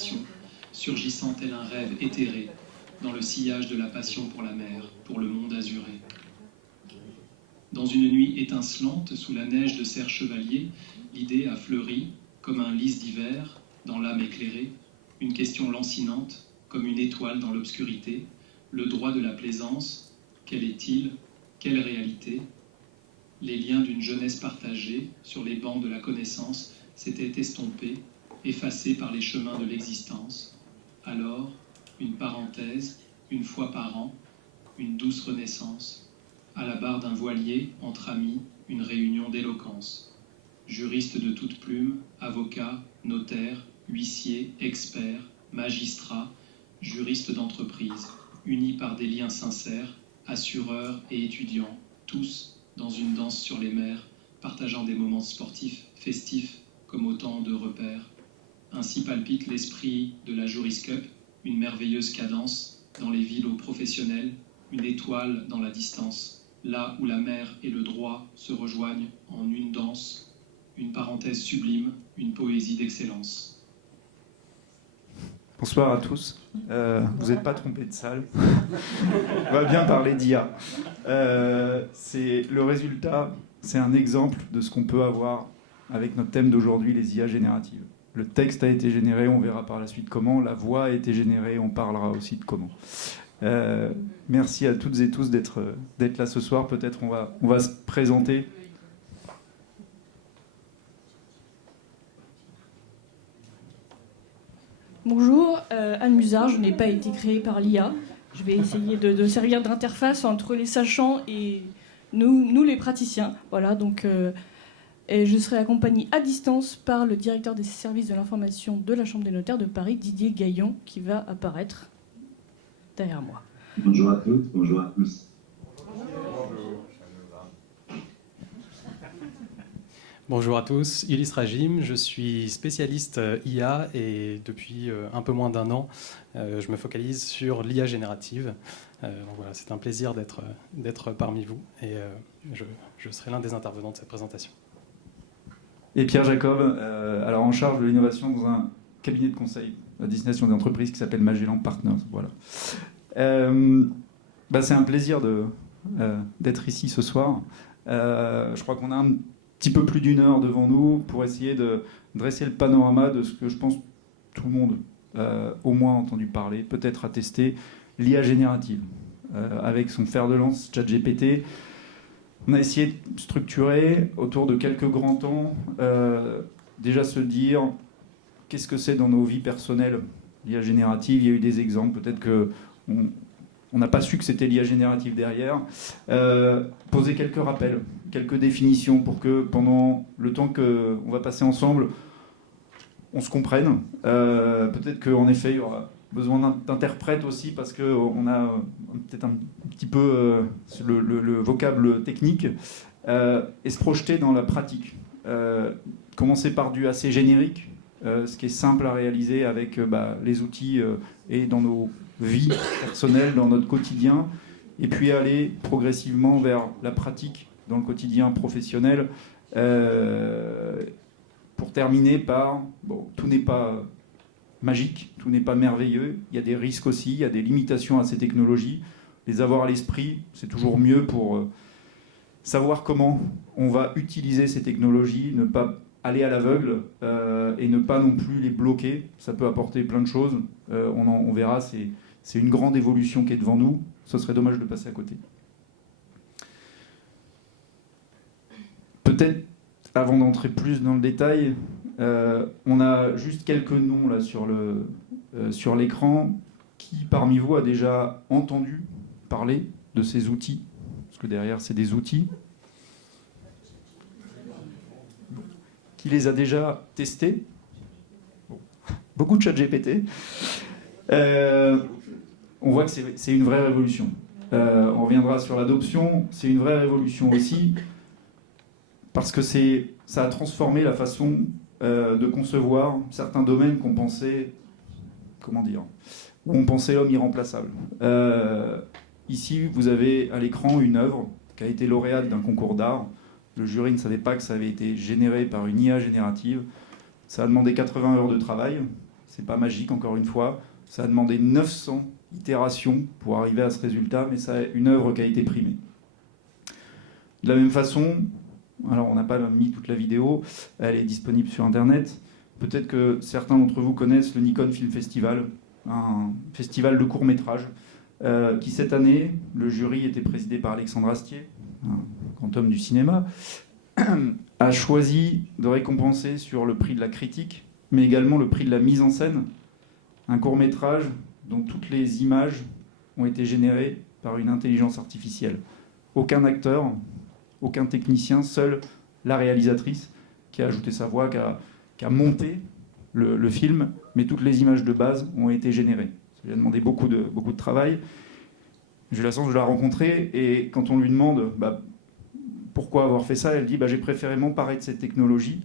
passion, surgissant tel un rêve éthéré, dans le sillage de la passion pour la mer, pour le monde azuré. Dans une nuit étincelante, sous la neige de cerfs chevaliers, l'idée a fleuri, comme un lys d'hiver, dans l'âme éclairée, une question lancinante, comme une étoile dans l'obscurité, le droit de la plaisance, quel est-il, quelle réalité? Les liens d'une jeunesse partagée, sur les bancs de la connaissance, s'étaient estompés, effacés par les chemins de l'existence. Alors, une parenthèse, une fois par an, une douce renaissance, à la barre d'un voilier, entre amis, une réunion d'éloquence. Juristes de toutes plumes, avocats, notaires, huissiers, experts, magistrats, juristes d'entreprise, unis par des liens sincères, assureurs et étudiants, tous dans une danse sur les mers, partageant des moments sportifs, festifs, comme autant de repères. Ainsi palpite l'esprit de la Juris Cup, une merveilleuse cadence, dans les villes aux professionnels, une étoile dans la distance, là où la mer et le droit se rejoignent en une danse, une parenthèse sublime, une poésie d'excellence. Bonsoir à tous. Vous n'êtes pas trompés de salle. On va bien parler d'IA. C'est le résultat, c'est un exemple de ce qu'on peut avoir avec notre thème d'aujourd'hui, les IA génératives. Le texte a été généré, on verra par la suite comment. La voix a été générée, on parlera aussi de comment. Merci à toutes et tous d'être là ce soir. Peut-être on va se présenter. Bonjour, Anne Musard, je n'ai pas été créée par l'IA. Je vais essayer de servir d'interface entre les sachants et nous les praticiens. Voilà, donc et je serai accompagnée à distance par le directeur des services de l'information de la Chambre des notaires de Paris, Didier Gaillon, qui va apparaître derrière moi. Bonjour à toutes, bonjour à tous. Bonjour à tous, Ulysse Rajim, je suis spécialiste IA et depuis un peu moins d'un an, je me focalise sur l'IA générative. Donc voilà, c'est un plaisir d'être parmi vous et je serai l'un des intervenants de cette présentation. Et Pierre Jacob, alors en charge de l'innovation dans un cabinet de conseil à destination des entreprises qui s'appelle Magellan Partners. Voilà. C'est un plaisir d'être ici ce soir. Je crois qu'on a un petit peu plus d'une heure devant nous pour essayer de dresser le panorama de ce que je pense tout le monde au moins a entendu parler, peut-être a testé, l'IA générative. Avec son fer de lance ChatGPT, on a essayé de structurer autour de quelques grands temps, déjà se dire qu'est-ce que c'est dans nos vies personnelles, l'IA générative. Il y a eu des exemples, peut-être qu'on n'a pas su que c'était l'IA générative derrière. Poser quelques rappels, quelques définitions pour que pendant le temps qu'on va passer ensemble, on se comprenne. Peut-être qu'en effet, il y aura besoin d'interprètes aussi parce qu'on a peut-être un petit peu le vocable technique et se projeter dans la pratique. Commencer par du assez générique, ce qui est simple à réaliser avec les outils et dans nos vies personnelles, dans notre quotidien, et puis aller progressivement vers la pratique dans le quotidien professionnel pour terminer par, tout n'est pas magique, tout n'est pas merveilleux, il y a des risques aussi, il y a des limitations à ces technologies. Les avoir à l'esprit, c'est toujours mieux pour savoir comment on va utiliser ces technologies, ne pas aller à l'aveugle et ne pas non plus les bloquer. Ça peut apporter plein de choses, on verra, c'est une grande évolution qui est devant nous, ce serait dommage de passer à côté. Peut-être, avant d'entrer plus dans le détail, on a juste quelques noms là sur l'écran. Qui parmi vous a déjà entendu parler de ces outils? Parce que derrière, c'est des outils. Qui les a déjà testés? Beaucoup de ChatGPT. On voit que c'est une vraie révolution. On reviendra sur l'adoption. C'est une vraie révolution aussi parce que ça a transformé la façon de concevoir certains domaines qu'on pensait, où on pensait l'homme irremplaçable. Ici, vous avez à l'écran une œuvre qui a été lauréate d'un concours d'art. Le jury ne savait pas que ça avait été généré par une IA générative. Ça a demandé 80 heures de travail. c'est pas magique encore une fois. Ça a demandé 900 itérations pour arriver à ce résultat, mais c'est une œuvre qui a été primée. De la même façon, alors on n'a pas mis toute la vidéo, elle est disponible sur Internet. Peut-être que certains d'entre vous connaissent le Nikon Film Festival, un festival de courts-métrages, qui cette année, le jury était présidé par Alexandre Astier, un grand homme du cinéma, a choisi de récompenser sur le prix de la critique, mais également le prix de la mise en scène, un court-métrage dont toutes les images ont été générées par une intelligence artificielle. Aucun acteur, aucun technicien, seule la réalisatrice qui a ajouté sa voix, qui a monté le film, mais toutes les images de base ont été générées. Ça lui a demandé beaucoup de travail. J'ai eu la chance de la rencontrer, et quand on lui demande pourquoi avoir fait ça, elle dit j'ai préféré m'emparer de cette technologie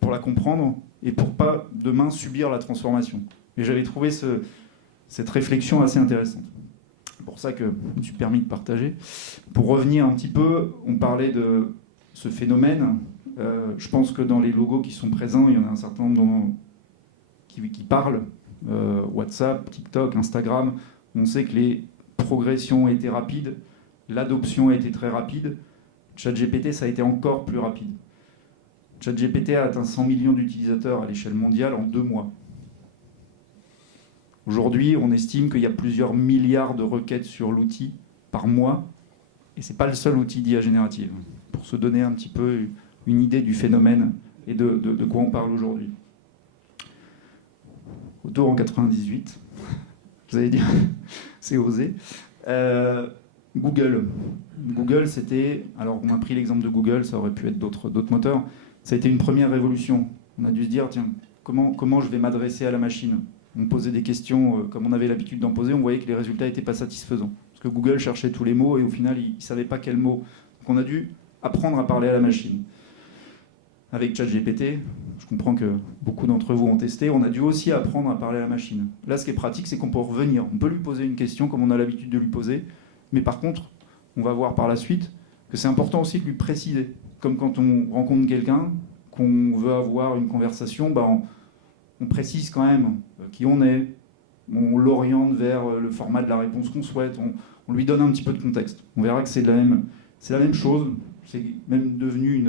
pour la comprendre et pour pas demain subir la transformation. Et j'avais trouvé cette réflexion assez intéressante. C'est pour ça que je me suis permis de partager. Pour revenir un petit peu, on parlait de ce phénomène. Je pense que dans les logos qui sont présents, il y en a un certain nombre qui parlent. WhatsApp, TikTok, Instagram. On sait que les progressions ont été rapides, l'adoption a été très rapide. ChatGPT, ça a été encore plus rapide. ChatGPT a atteint 100 millions d'utilisateurs à l'échelle mondiale en 2 mois. Aujourd'hui, on estime qu'il y a plusieurs milliards de requêtes sur l'outil par mois, et ce n'est pas le seul outil d'IA générative, pour se donner un petit peu une idée du phénomène et de quoi on parle aujourd'hui. Autour en 98, vous allez dire, c'est osé. Google, c'était, alors on a pris l'exemple de Google, ça aurait pu être d'autres moteurs, ça a été une première révolution. On a dû se dire, tiens, comment je vais m'adresser à la machine? On posait des questions comme on avait l'habitude d'en poser, on voyait que les résultats n'étaient pas satisfaisants. Parce que Google cherchait tous les mots et au final, il ne savait pas quel mot. Donc on a dû apprendre à parler à la machine. Avec ChatGPT, je comprends que beaucoup d'entre vous ont testé, on a dû aussi apprendre à parler à la machine. Là, ce qui est pratique, c'est qu'on peut revenir. On peut lui poser une question comme on a l'habitude de lui poser, mais par contre, on va voir par la suite que c'est important aussi de lui préciser. Comme quand on rencontre quelqu'un, qu'on veut avoir une conversation, on précise quand même qui on est, on l'oriente vers le format de la réponse qu'on souhaite, on lui donne un petit peu de contexte. On verra que c'est la même chose, c'est même devenu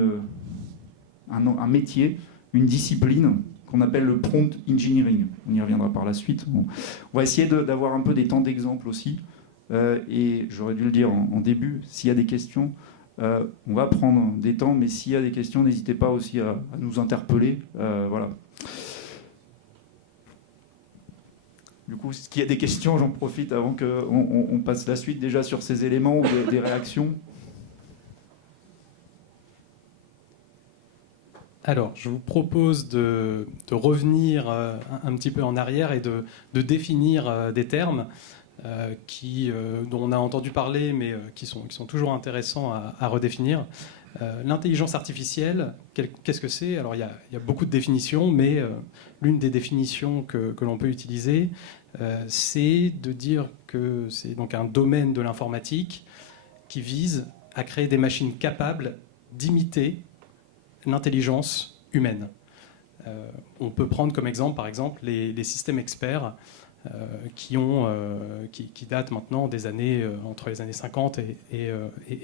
un métier, une discipline qu'on appelle le prompt engineering. On y reviendra par la suite. On va essayer d'avoir un peu des temps d'exemple aussi. Et j'aurais dû le dire en début, s'il y a des questions, on va prendre des temps, mais s'il y a des questions, n'hésitez pas aussi à nous interpeller. Voilà. Du coup, s'il y a des questions, j'en profite avant qu'on passe la suite déjà sur ces éléments ou des réactions. Alors, je vous propose de revenir un petit peu en arrière et de définir des termes dont on a entendu parler, mais qui sont toujours intéressants à redéfinir. L'intelligence artificielle, qu'est-ce que c'est? Alors, il y a beaucoup de définitions, mais l'une des définitions que l'on peut utiliser, c'est de dire que c'est donc un domaine de l'informatique qui vise à créer des machines capables d'imiter l'intelligence humaine. On peut prendre comme exemple, par exemple, les systèmes experts qui datent maintenant des années, entre les années 50 et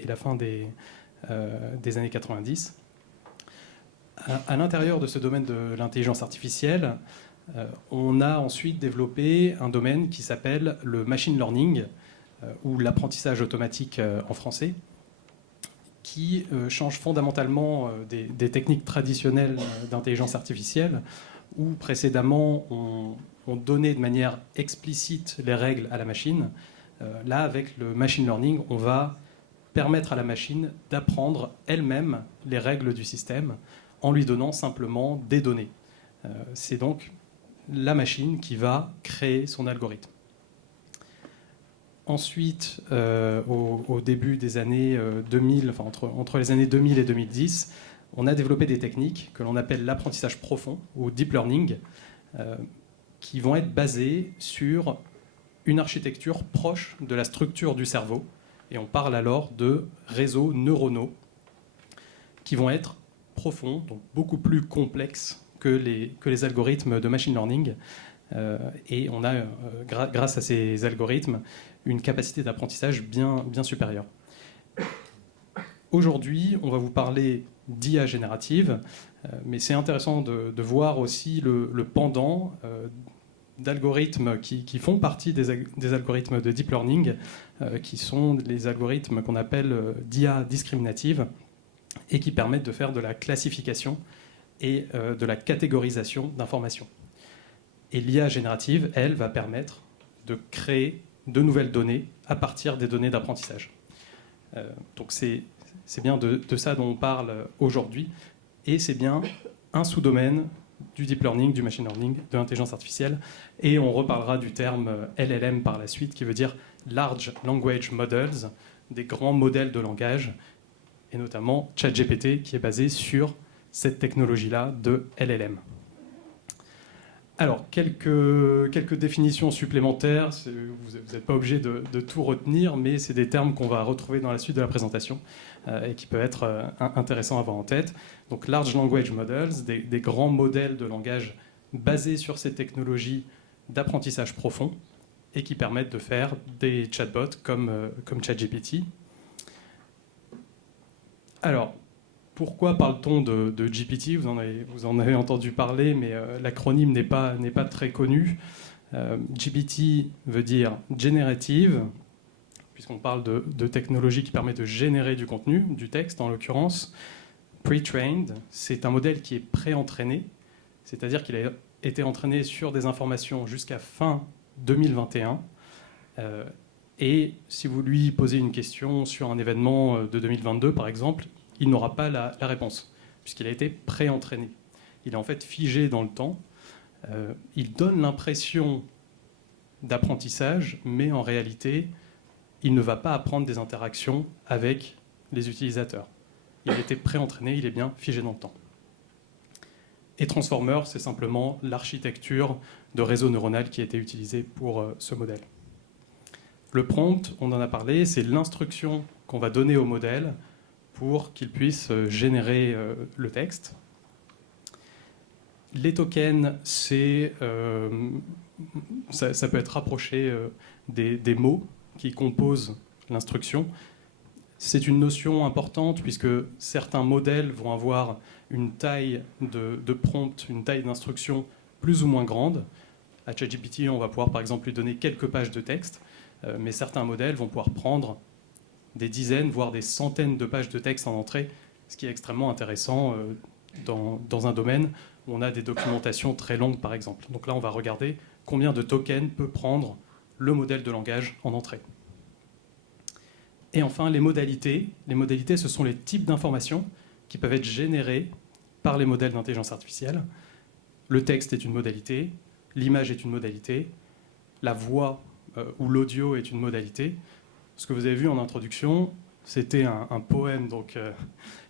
la fin des années 90. À l'intérieur de ce domaine de l'intelligence artificielle, on a ensuite développé un domaine qui s'appelle le machine learning, ou l'apprentissage automatique en français, qui change fondamentalement des techniques traditionnelles d'intelligence artificielle, où précédemment on donnait de manière explicite les règles à la machine. Là, avec le machine learning, on va permettre à la machine d'apprendre elle-même les règles du système en lui donnant simplement des données. C'est donc la machine qui va créer son algorithme. Ensuite, au début des années 2000, enfin entre les années 2000 et 2010, on a développé des techniques que l'on appelle l'apprentissage profond ou deep learning, qui vont être basées sur une architecture proche de la structure du cerveau. Et on parle alors de réseaux neuronaux qui vont être profonds, donc beaucoup plus complexes que les algorithmes de machine learning, Et on a, grâce à ces algorithmes, une capacité d'apprentissage bien supérieure. Aujourd'hui, on va vous parler d'IA générative, mais c'est intéressant de voir aussi le pendant d'algorithmes qui font partie des algorithmes de deep learning, qui sont les algorithmes qu'on appelle d'IA discriminative, et qui permettent de faire de la classification et de la catégorisation d'informations. Et l'IA générative, elle, va permettre de créer de nouvelles données à partir des données d'apprentissage. Donc c'est bien de ça dont on parle aujourd'hui, et c'est bien un sous-domaine du deep learning, du machine learning, de l'intelligence artificielle, et on reparlera du terme LLM par la suite, qui veut dire Large Language Models, des grands modèles de langage, et notamment ChatGPT, qui est basé sur cette technologie-là de LLM. Alors, quelques définitions supplémentaires. Vous n'êtes pas obligé de tout retenir, mais c'est des termes qu'on va retrouver dans la suite de la présentation et qui peuvent être intéressants à avoir en tête. Donc, Large Language Models, des grands modèles de langage basés sur ces technologies d'apprentissage profond et qui permettent de faire des chatbots comme ChatGPT. Alors, pourquoi parle-t-on de GPT ? Vous en avez entendu parler, mais l'acronyme n'est pas très connu. GPT veut dire générative, puisqu'on parle de technologie qui permet de générer du contenu, du texte en l'occurrence. Pre-trained, c'est un modèle qui est pré-entraîné, c'est-à-dire qu'il a été entraîné sur des informations jusqu'à fin 2021. Et si vous lui posez une question sur un événement de 2022, par exemple, il n'aura pas la réponse, puisqu'il a été pré-entraîné. Il est en fait figé dans le temps. Il donne l'impression d'apprentissage, mais en réalité, il ne va pas apprendre des interactions avec les utilisateurs. Il a été pré-entraîné, il est bien figé dans le temps. Et Transformer, c'est simplement l'architecture de réseau neuronal qui a été utilisée pour ce modèle. Le prompt, on en a parlé, c'est l'instruction qu'on va donner au modèle pour qu'il puisse générer le texte. Les tokens, ça peut être rapproché des mots qui composent l'instruction. C'est une notion importante puisque certains modèles vont avoir une taille de prompt, une taille d'instruction plus ou moins grande. À ChatGPT, on va pouvoir par exemple lui donner quelques pages de texte, mais certains modèles vont pouvoir prendre des dizaines, voire des centaines de pages de texte en entrée, ce qui est extrêmement intéressant dans un domaine où on a des documentations très longues, par exemple. Donc là, on va regarder combien de tokens peut prendre le modèle de langage en entrée. Et enfin, les modalités. Les modalités, ce sont les types d'informations qui peuvent être générées par les modèles d'intelligence artificielle. Le texte est une modalité, l'image est une modalité, la voix ou l'audio est une modalité. Ce que vous avez vu en introduction, c'était un poème donc,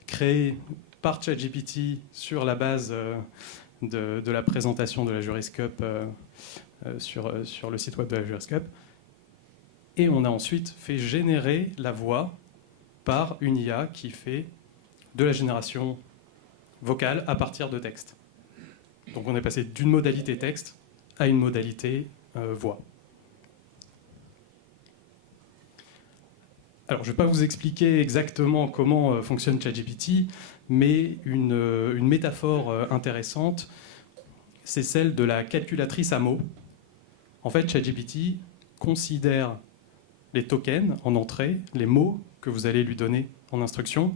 créé par ChatGPT sur la base de la présentation de la Juriscup sur le site web de la Juriscup. Et on a ensuite fait générer la voix par une IA qui fait de la génération vocale à partir de texte. Donc on est passé d'une modalité texte à une modalité voix. Alors, je ne vais pas vous expliquer exactement comment fonctionne ChatGPT, mais une métaphore intéressante, c'est celle de la calculatrice à mots. En fait, ChatGPT considère les tokens en entrée, les mots que vous allez lui donner en instruction,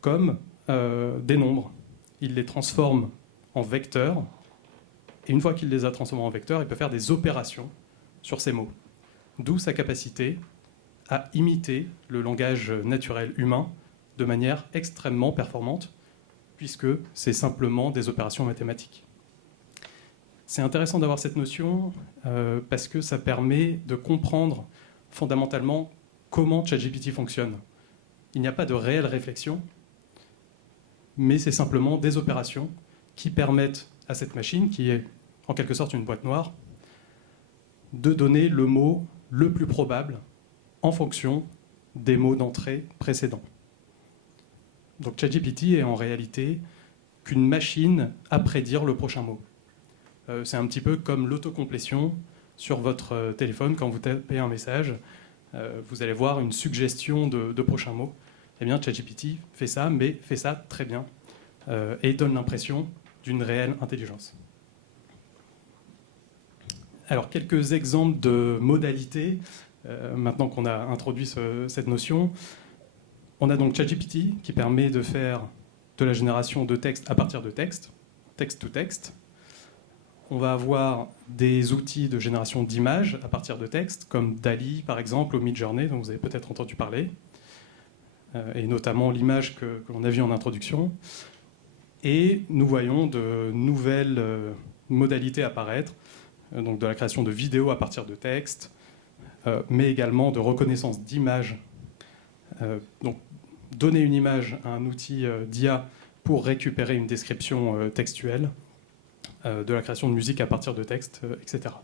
comme des nombres. Il les transforme en vecteurs, et une fois qu'il les a transformés en vecteurs, il peut faire des opérations sur ces mots. D'où sa capacité à imiter le langage naturel humain de manière extrêmement performante, puisque c'est simplement des opérations mathématiques. C'est intéressant d'avoir cette notion parce que ça permet de comprendre fondamentalement comment ChatGPT fonctionne. Il n'y a pas de réelle réflexion, mais c'est simplement des opérations qui permettent à cette machine, qui est en quelque sorte une boîte noire, de donner le mot le plus probable en fonction des mots d'entrée précédents. Donc ChatGPT est en réalité qu'une machine à prédire le prochain mot. C'est un petit peu comme l'autocomplétion sur votre téléphone. Quand vous tapez un message, vous allez voir une suggestion de prochains mots. Eh bien, ChatGPT fait ça, mais fait ça très bien et donne l'impression d'une réelle intelligence. Alors, quelques exemples de modalités, maintenant qu'on a introduit cette notion. On a donc ChatGPT qui permet de faire de la génération de texte à partir de texte, text-to-text. On va avoir des outils de génération d'images à partir de texte, comme DALL-E par exemple, ou Midjourney, dont vous avez peut-être entendu parler, et notamment l'image que l'on a vue en introduction. Et nous voyons de nouvelles modalités apparaître, donc de la création de vidéos à partir de texte, mais également de reconnaissance d'images. Donc, donner une image à un outil d'IA pour récupérer une description textuelle, de la création de musique à partir de texte, etc.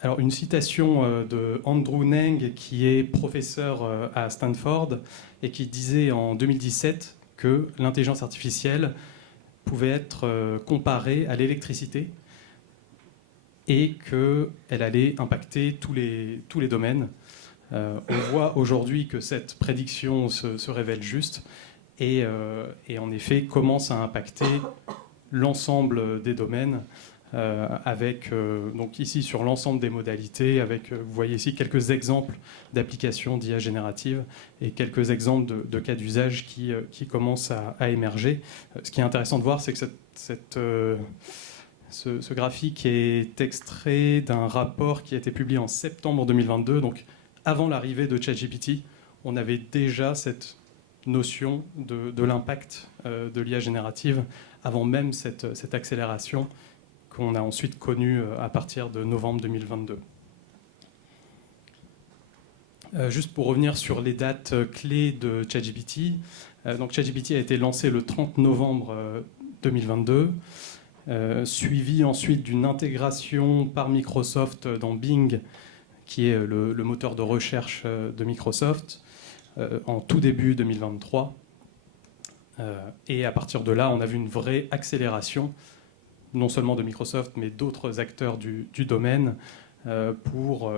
Alors, une citation de Andrew Ng, qui est professeur à Stanford, et qui disait en 2017 que l'intelligence artificielle pouvait être comparée à l'électricité et qu'elle allait impacter tous les domaines. On voit aujourd'hui que cette prédiction se révèle juste et en effet commence à impacter l'ensemble des domaines avec, donc ici sur l'ensemble des modalités, avec, vous voyez ici quelques exemples d'applications d'IA générative et quelques exemples de cas d'usage qui commencent à émerger. Ce qui est intéressant de voir, c'est que ce graphique est extrait d'un rapport qui a été publié en septembre 2022, donc avant l'arrivée de ChatGPT. On avait déjà cette notion de l'impact de l'IA générative avant même cette accélération qu'on a ensuite connue à partir de novembre 2022. Juste pour revenir sur les dates clés de ChatGPT, donc ChatGPT a été lancé le 30 novembre 2022, suivi ensuite d'une intégration par Microsoft dans Bing, qui est le moteur de recherche de Microsoft, en tout début 2023. Et à partir de là, on a vu une vraie accélération, non seulement de Microsoft, mais d'autres acteurs du domaine, pour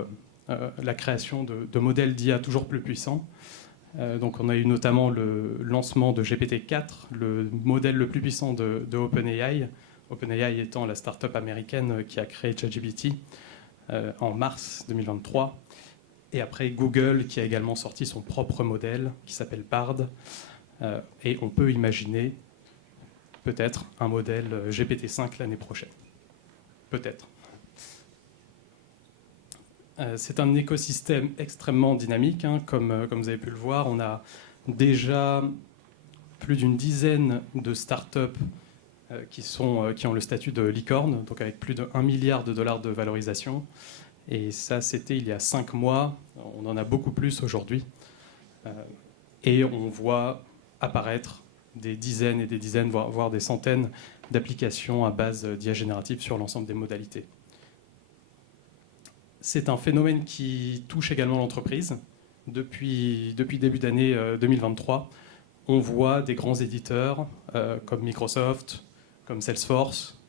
la création de modèles d'IA toujours plus puissants. Donc on a eu notamment le lancement de GPT-4, le modèle le plus puissant de OpenAI, OpenAI étant la start-up américaine qui a créé ChatGPT en mars 2023. Et après Google qui a également sorti son propre modèle qui s'appelle Bard. Et on peut imaginer peut-être un modèle GPT-5 l'année prochaine. Peut-être. C'est un écosystème extrêmement dynamique, hein, comme vous avez pu le voir. On a déjà plus d'une dizaine de startups qui ont le statut de licorne, donc avec plus de 1 milliard de dollars de valorisation. Et ça, c'était il y a 5 mois. On en a beaucoup plus aujourd'hui. Et on voit apparaître des dizaines et des dizaines, voire des centaines d'applications à base d'IA générative sur l'ensemble des modalités. C'est un phénomène qui touche également l'entreprise. Depuis début d'année 2023, on voit des grands éditeurs comme Microsoft, comme Salesforce,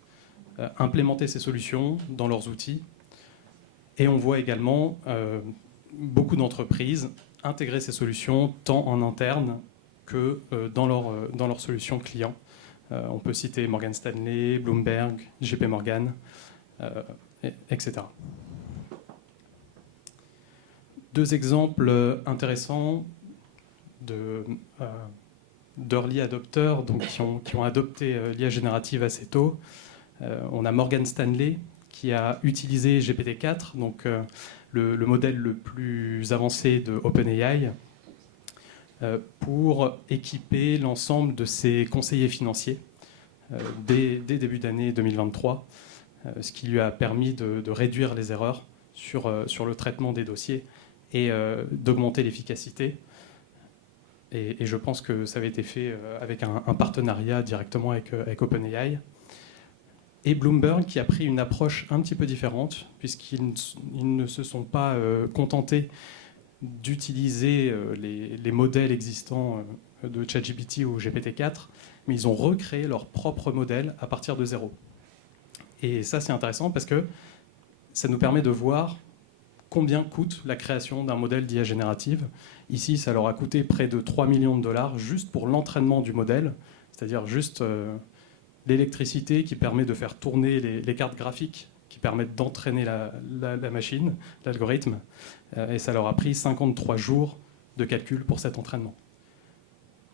implémenter ces solutions dans leurs outils. Et on voit également beaucoup d'entreprises intégrer ces solutions tant en interne que dans leurs solutions clients. On peut citer Morgan Stanley, Bloomberg, JP Morgan, etc. Deux exemples intéressants d'early adopters, donc qui ont adopté l'IA générative assez tôt. On a Morgan Stanley qui a utilisé GPT-4, donc le modèle le plus avancé de OpenAI, pour équiper l'ensemble de ses conseillers financiers dès début d'année 2023, ce qui lui a permis de réduire les erreurs sur le traitement des dossiers et d'augmenter l'efficacité. Et je pense que ça avait été fait avec un partenariat directement avec OpenAI. Et Bloomberg qui a pris une approche un petit peu différente, puisqu'ils ne se sont pas contentés d'utiliser les modèles existants de ChatGPT ou GPT-4, mais ils ont recréé leur propre modèle à partir de zéro. Et ça, c'est intéressant parce que ça nous permet de voir combien coûte la création d'un modèle d'IA générative. Ici, ça leur a coûté près de 3 millions de dollars juste pour l'entraînement du modèle, c'est-à-dire juste l'électricité qui permet de faire tourner les cartes graphiques qui permettent d'entraîner la machine, l'algorithme. Et ça leur a pris 53 jours de calcul pour cet entraînement.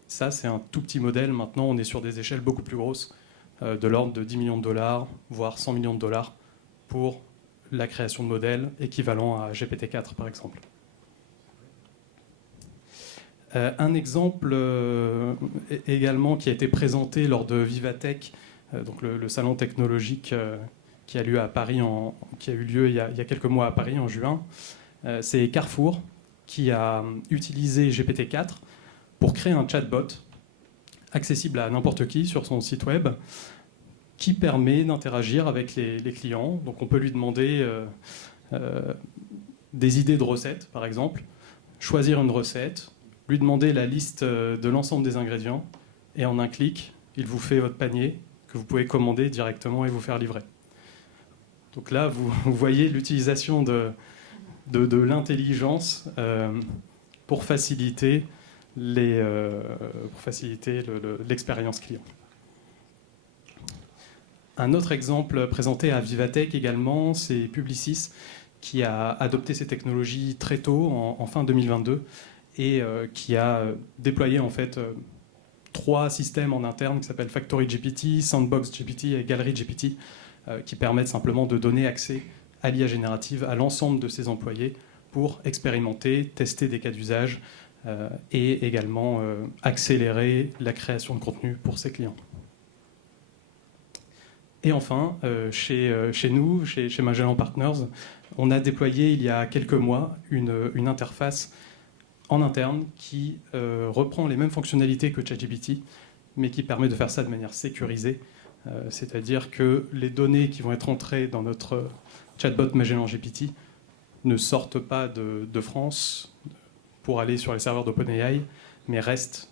Ça, c'est un tout petit modèle. Maintenant, on est sur des échelles beaucoup plus grosses, de l'ordre de 10 millions de dollars, voire 100 millions de dollars pour la création de modèles équivalents à GPT-4, par exemple. Un exemple également qui a été présenté lors de Vivatech, donc le salon technologique qui a lieu à Paris, qui a eu lieu il y a quelques mois à Paris, en juin, c'est Carrefour qui a utilisé GPT-4 pour créer un chatbot accessible à n'importe qui sur son site web qui permet d'interagir avec les clients. Donc on peut lui demander des idées de recettes, par exemple, choisir une recette, lui demander la liste de l'ensemble des ingrédients, et en un clic, il vous fait votre panier que vous pouvez commander directement et vous faire livrer. Donc là, vous voyez l'utilisation de l'intelligence pour faciliter l'expérience client. Un autre exemple présenté à Vivatech également, c'est Publicis qui a adopté ces technologies très tôt, en fin 2022, et qui a déployé en fait 3 systèmes en interne qui s'appellent Factory GPT, Sandbox GPT et Gallery GPT, qui permettent simplement de donner accès à l'IA générative à l'ensemble de ses employés pour expérimenter, tester des cas d'usage et également accélérer la création de contenu pour ses clients. Et enfin, chez nous, chez Magellan Partners, on a déployé il y a quelques mois une interface en interne qui reprend les mêmes fonctionnalités que ChatGPT, mais qui permet de faire ça de manière sécurisée. C'est-à-dire que les données qui vont être entrées dans notre chatbot Magellan GPT ne sortent pas de France pour aller sur les serveurs d'OpenAI, mais restent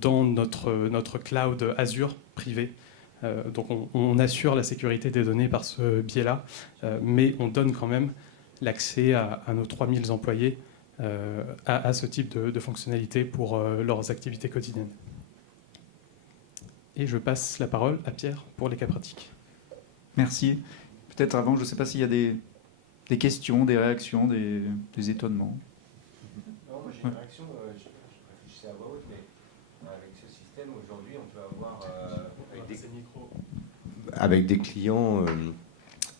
dans notre cloud Azure privé. Donc on assure la sécurité des données par ce biais-là, mais on donne quand même l'accès à nos 3000 employés à ce type de fonctionnalités pour leurs activités quotidiennes. Et je passe la parole à Pierre pour les cas pratiques. Merci. Peut-être avant, je ne sais pas s'il y a des questions, des réactions, des étonnements. Non, moi j'ai une réaction, je réfléchissais à voix haute, mais avec ce système, aujourd'hui, on peut avoir avec des clients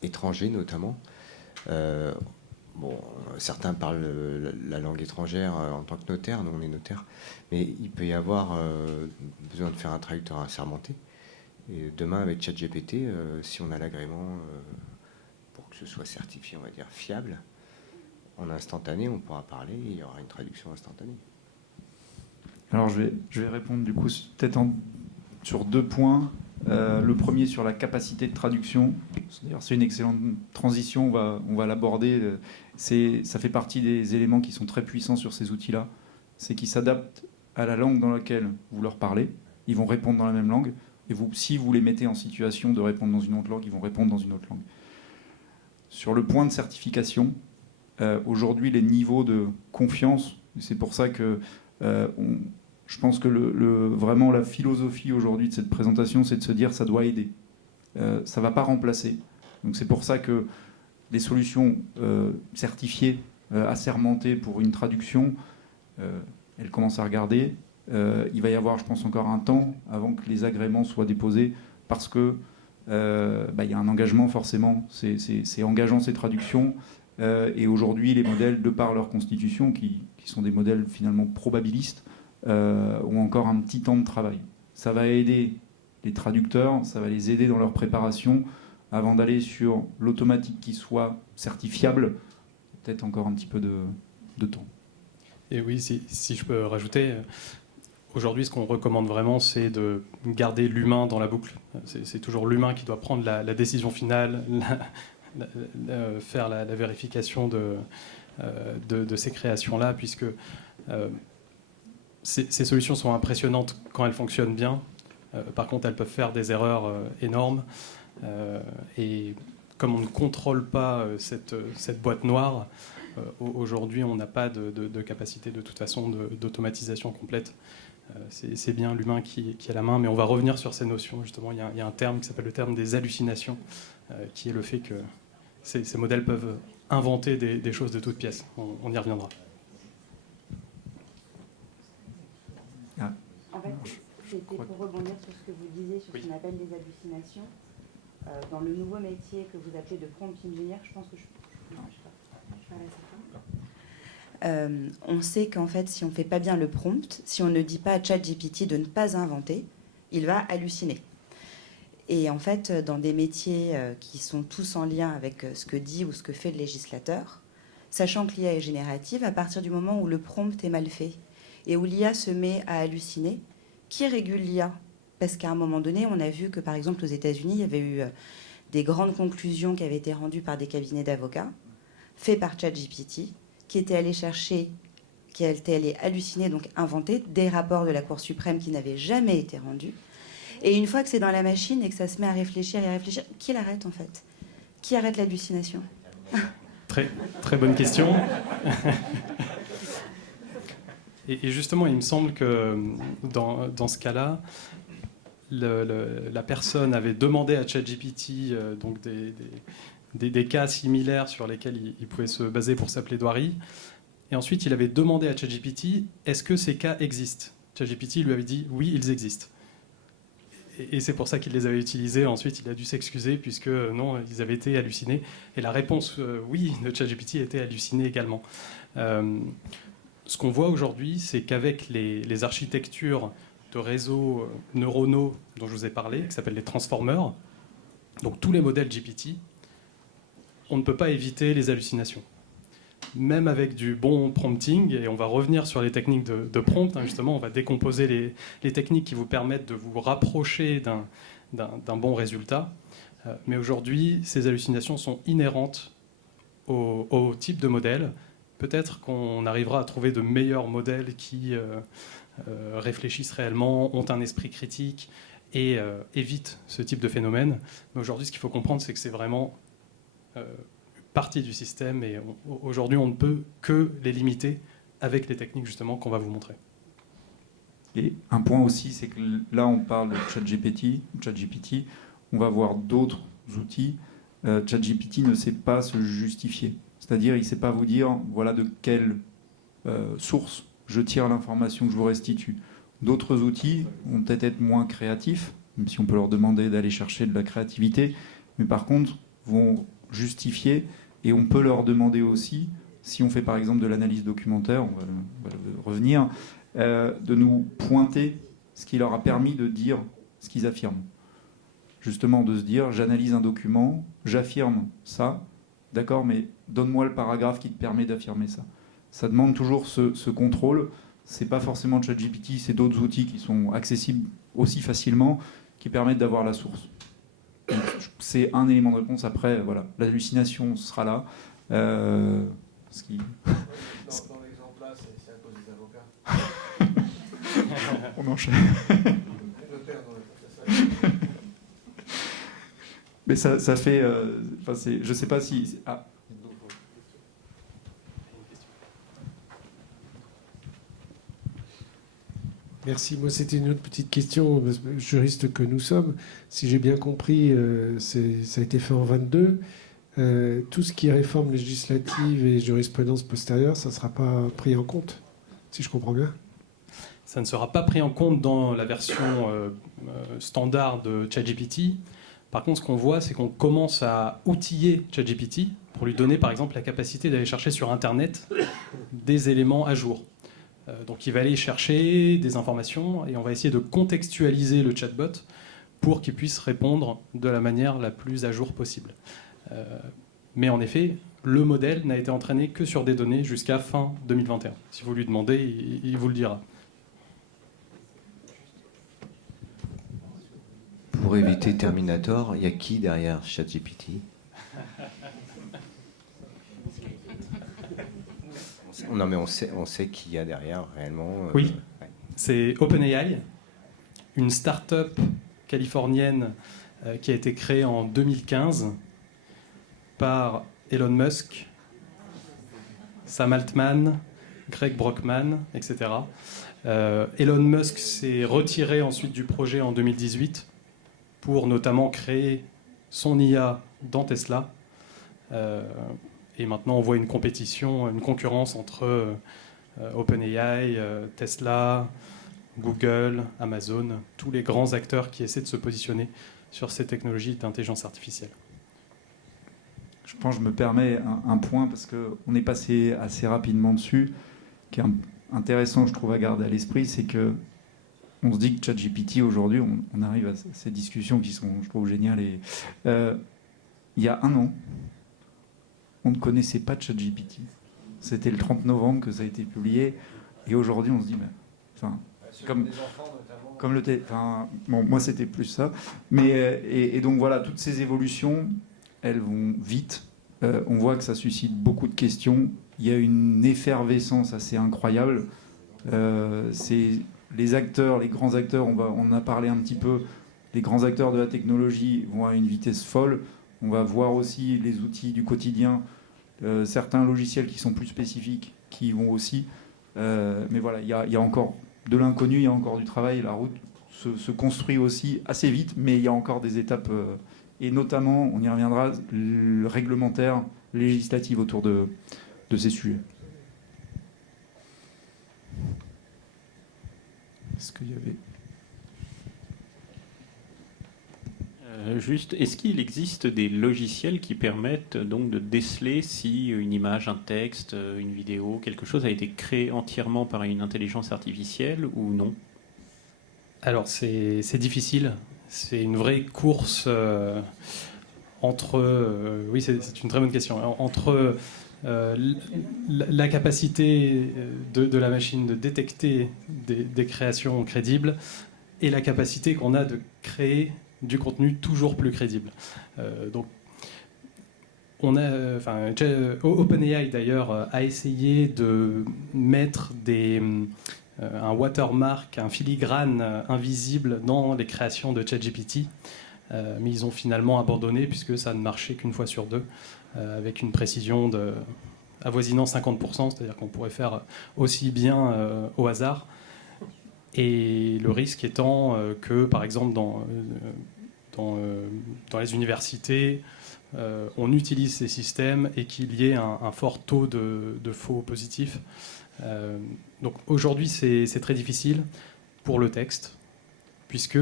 étrangers notamment. Bon, certains parlent la langue étrangère en tant que notaire, nous on est notaire, mais il peut y avoir besoin de faire un traducteur assermenté. Et demain, avec ChatGPT, si on a l'agrément pour que ce soit certifié, on va dire, fiable, en instantané, on pourra parler et il y aura une traduction instantanée. Alors je vais répondre du coup peut-être sur 2 points. Le premier sur la capacité de traduction. C'est une excellente transition, on va l'aborder. Ça fait partie des éléments qui sont très puissants sur ces outils-là. C'est qu'ils s'adaptent à la langue dans laquelle vous leur parlez. Ils vont répondre dans la même langue. Et si vous les mettez en situation de répondre dans une autre langue, ils vont répondre dans une autre langue. Sur le point de certification, aujourd'hui, les niveaux de confiance, c'est pour ça que je pense que vraiment la philosophie aujourd'hui de cette présentation, c'est de se dire ça doit aider. Ça ne va pas remplacer. Donc c'est pour ça que des solutions certifiées, assermentées pour une traduction, elles commencent à regarder. Il va y avoir, je pense, encore un temps avant que les agréments soient déposés parce que y a un engagement forcément. C'est engageant ces traductions. Et aujourd'hui, les modèles, de par leur constitution, qui sont des modèles finalement probabilistes, ont encore un petit temps de travail. Ça va aider les traducteurs, ça va les aider dans leur préparation avant d'aller sur l'automatique qui soit certifiable, peut-être encore un petit peu de temps. Et oui, si je peux rajouter, aujourd'hui ce qu'on recommande vraiment, c'est de garder l'humain dans la boucle. C'est toujours l'humain qui doit prendre la décision finale, faire la vérification de ces créations-là, puisque ces solutions sont impressionnantes quand elles fonctionnent bien, Par contre, elles peuvent faire des erreurs énormes. Et comme on ne contrôle pas cette boîte noire, aujourd'hui, on n'a pas de capacité de toute façon d'automatisation complète. C'est bien l'humain qui a la main, mais on va revenir sur ces notions. Justement, il y a un terme qui s'appelle le terme des hallucinations, qui est le fait que ces modèles peuvent inventer des choses de toutes pièces. On y reviendra. En fait, c'était pour rebondir sur ce que vous disiez sur ce qu'on appelle les hallucinations. Dans le nouveau métier que vous appelez de prompt engineer, je pense que je parle à certains. On sait qu'en fait, si on ne fait pas bien le prompt, si on ne dit pas à ChatGPT de ne pas inventer, il va halluciner. Et en fait, dans des métiers qui sont tous en lien avec ce que dit ou ce que fait le législateur, sachant que l'IA est générative, à partir du moment où le prompt est mal fait et où l'IA se met à halluciner, qui régule l'IA ? Parce qu'à un moment donné, on a vu que, par exemple, aux États-Unis, il y avait eu des grandes conclusions qui avaient été rendues par des cabinets d'avocats, faits par ChatGPT, qui étaient allés chercher, qui étaient allés halluciner, donc inventer des rapports de la Cour suprême qui n'avaient jamais été rendus. Et une fois que c'est dans la machine et que ça se met à réfléchir, qui l'arrête en fait ? Qui arrête l'hallucination ? Très, très bonne question. Et justement, il me semble que dans ce cas-là, la personne avait demandé à ChatGPT donc des cas similaires sur lesquels il pouvait se baser pour sa plaidoirie. Et ensuite, il avait demandé à ChatGPT, est-ce que ces cas existent ? ChatGPT lui avait dit, oui, ils existent. Et c'est pour ça qu'il les avait utilisés. Ensuite, il a dû s'excuser puisque non, ils avaient été hallucinés. Et la réponse, oui, de ChatGPT était hallucinée également. Ce qu'on voit aujourd'hui, c'est qu'avec les architectures de réseaux neuronaux dont je vous ai parlé, qui s'appellent les transformers, donc tous les modèles GPT, on ne peut pas éviter les hallucinations. Même avec du bon prompting, et on va revenir sur les techniques de prompt, justement, on va décomposer les techniques qui vous permettent de vous rapprocher d'un bon résultat. Mais aujourd'hui, ces hallucinations sont inhérentes au type de modèle. Peut-être qu'on arrivera à trouver de meilleurs modèles qui réfléchissent réellement, ont un esprit critique et évitent ce type de phénomène. Mais aujourd'hui, ce qu'il faut comprendre, c'est que c'est vraiment partie du système et aujourd'hui, on ne peut que les limiter avec les techniques justement qu'on va vous montrer. Et un point aussi, c'est que là, on parle de ChatGPT, on va voir d'autres outils. ChatGPT ne sait pas se justifier. C'est-à-dire, il ne sait pas vous dire, voilà de quelle source je tire l'information que je vous restitue. D'autres outils vont peut-être être moins créatifs, même si on peut leur demander d'aller chercher de la créativité, mais par contre, vont justifier, et on peut leur demander aussi, si on fait par exemple de l'analyse documentaire, on va revenir, de nous pointer ce qui leur a permis de dire ce qu'ils affirment. Justement, de se dire, j'analyse un document, j'affirme ça, d'accord, mais donne-moi le paragraphe qui te permet d'affirmer ça. Ça demande toujours ce contrôle. C'est pas forcément ChatGPT, c'est d'autres outils qui sont accessibles aussi facilement, qui permettent d'avoir la source. Donc, c'est un élément de réponse. Après, voilà, l'hallucination sera là. Dans l'exemple là, c'est à cause des avocats. On enchaîne. Mais ça fait... je sais pas si... Ah. Merci. Moi, c'était une autre petite question. Juriste que nous sommes, si j'ai bien compris, ça a été fait en 22. Tout ce qui est réforme législative et jurisprudence postérieure, ça ne sera pas pris en compte, si je comprends bien. Ça ne sera pas pris en compte dans la version standard de ChatGPT. Par contre, ce qu'on voit, c'est qu'on commence à outiller ChatGPT pour lui donner, par exemple, la capacité d'aller chercher sur Internet des éléments à jour. Donc, il va aller chercher des informations et on va essayer de contextualiser le chatbot pour qu'il puisse répondre de la manière la plus à jour possible. Mais en effet, le modèle n'a été entraîné que sur des données jusqu'à fin 2021. Si vous lui demandez, il vous le dira. Pour éviter Terminator, il y a qui derrière ChatGPT ? Non, mais on sait qui il y a derrière réellement. Oui, c'est OpenAI, une start-up californienne qui a été créée en 2015 par Elon Musk, Sam Altman, Greg Brockman, etc. Elon Musk s'est retiré ensuite du projet en 2018 pour notamment créer son IA dans Tesla. Et maintenant, on voit une compétition, une concurrence entre OpenAI, Tesla, Google, Amazon, tous les grands acteurs qui essaient de se positionner sur ces technologies d'intelligence artificielle. Je pense que je me permets un point, parce qu'on est passé assez rapidement dessus, qui est intéressant, je trouve, à garder à l'esprit, c'est que on se dit que ChatGPT, aujourd'hui, on arrive à ces discussions qui sont, je trouve, géniales. Et, il y a un an, on ne connaissait pas ChatGPT. C'était le 30 novembre que ça a été publié. Et aujourd'hui, on se dit, comme le bon, moi, c'était plus ça. Mais, et donc, voilà, toutes ces évolutions, elles vont vite. On voit que ça suscite beaucoup de questions. Il y a une effervescence assez incroyable. C'est les acteurs, les grands acteurs, on en a parlé un petit peu, les grands acteurs de la technologie vont à une vitesse folle. On va voir aussi les outils du quotidien, certains logiciels qui sont plus spécifiques, qui vont aussi. Mais voilà, il y a encore de l'inconnu, il y a encore du travail. La route se construit aussi assez vite, mais il y a encore des étapes, et notamment, on y reviendra, réglementaires, législatives autour de ces sujets. Est-ce qu'il y avait... Juste, est-ce qu'il existe des logiciels qui permettent donc de déceler si une image, un texte, une vidéo, quelque chose a été créé entièrement par une intelligence artificielle ou non? Alors c'est difficile, c'est une vraie course entre... oui, c'est une très bonne question. Entre la capacité de la machine de détecter des créations crédibles et la capacité qu'on a de créer du contenu toujours plus crédible. Donc, on a, OpenAI d'ailleurs a essayé de mettre un watermark, un filigrane invisible dans les créations de ChatGPT, mais ils ont finalement abandonné puisque ça ne marchait qu'une fois sur deux, avec une précision avoisinant 50%, c'est-à-dire qu'on pourrait faire aussi bien au hasard. Et le risque étant que, par exemple, dans les universités, on utilise ces systèmes et qu'il y ait un fort taux de faux positifs. Donc aujourd'hui, c'est très difficile pour le texte, puisque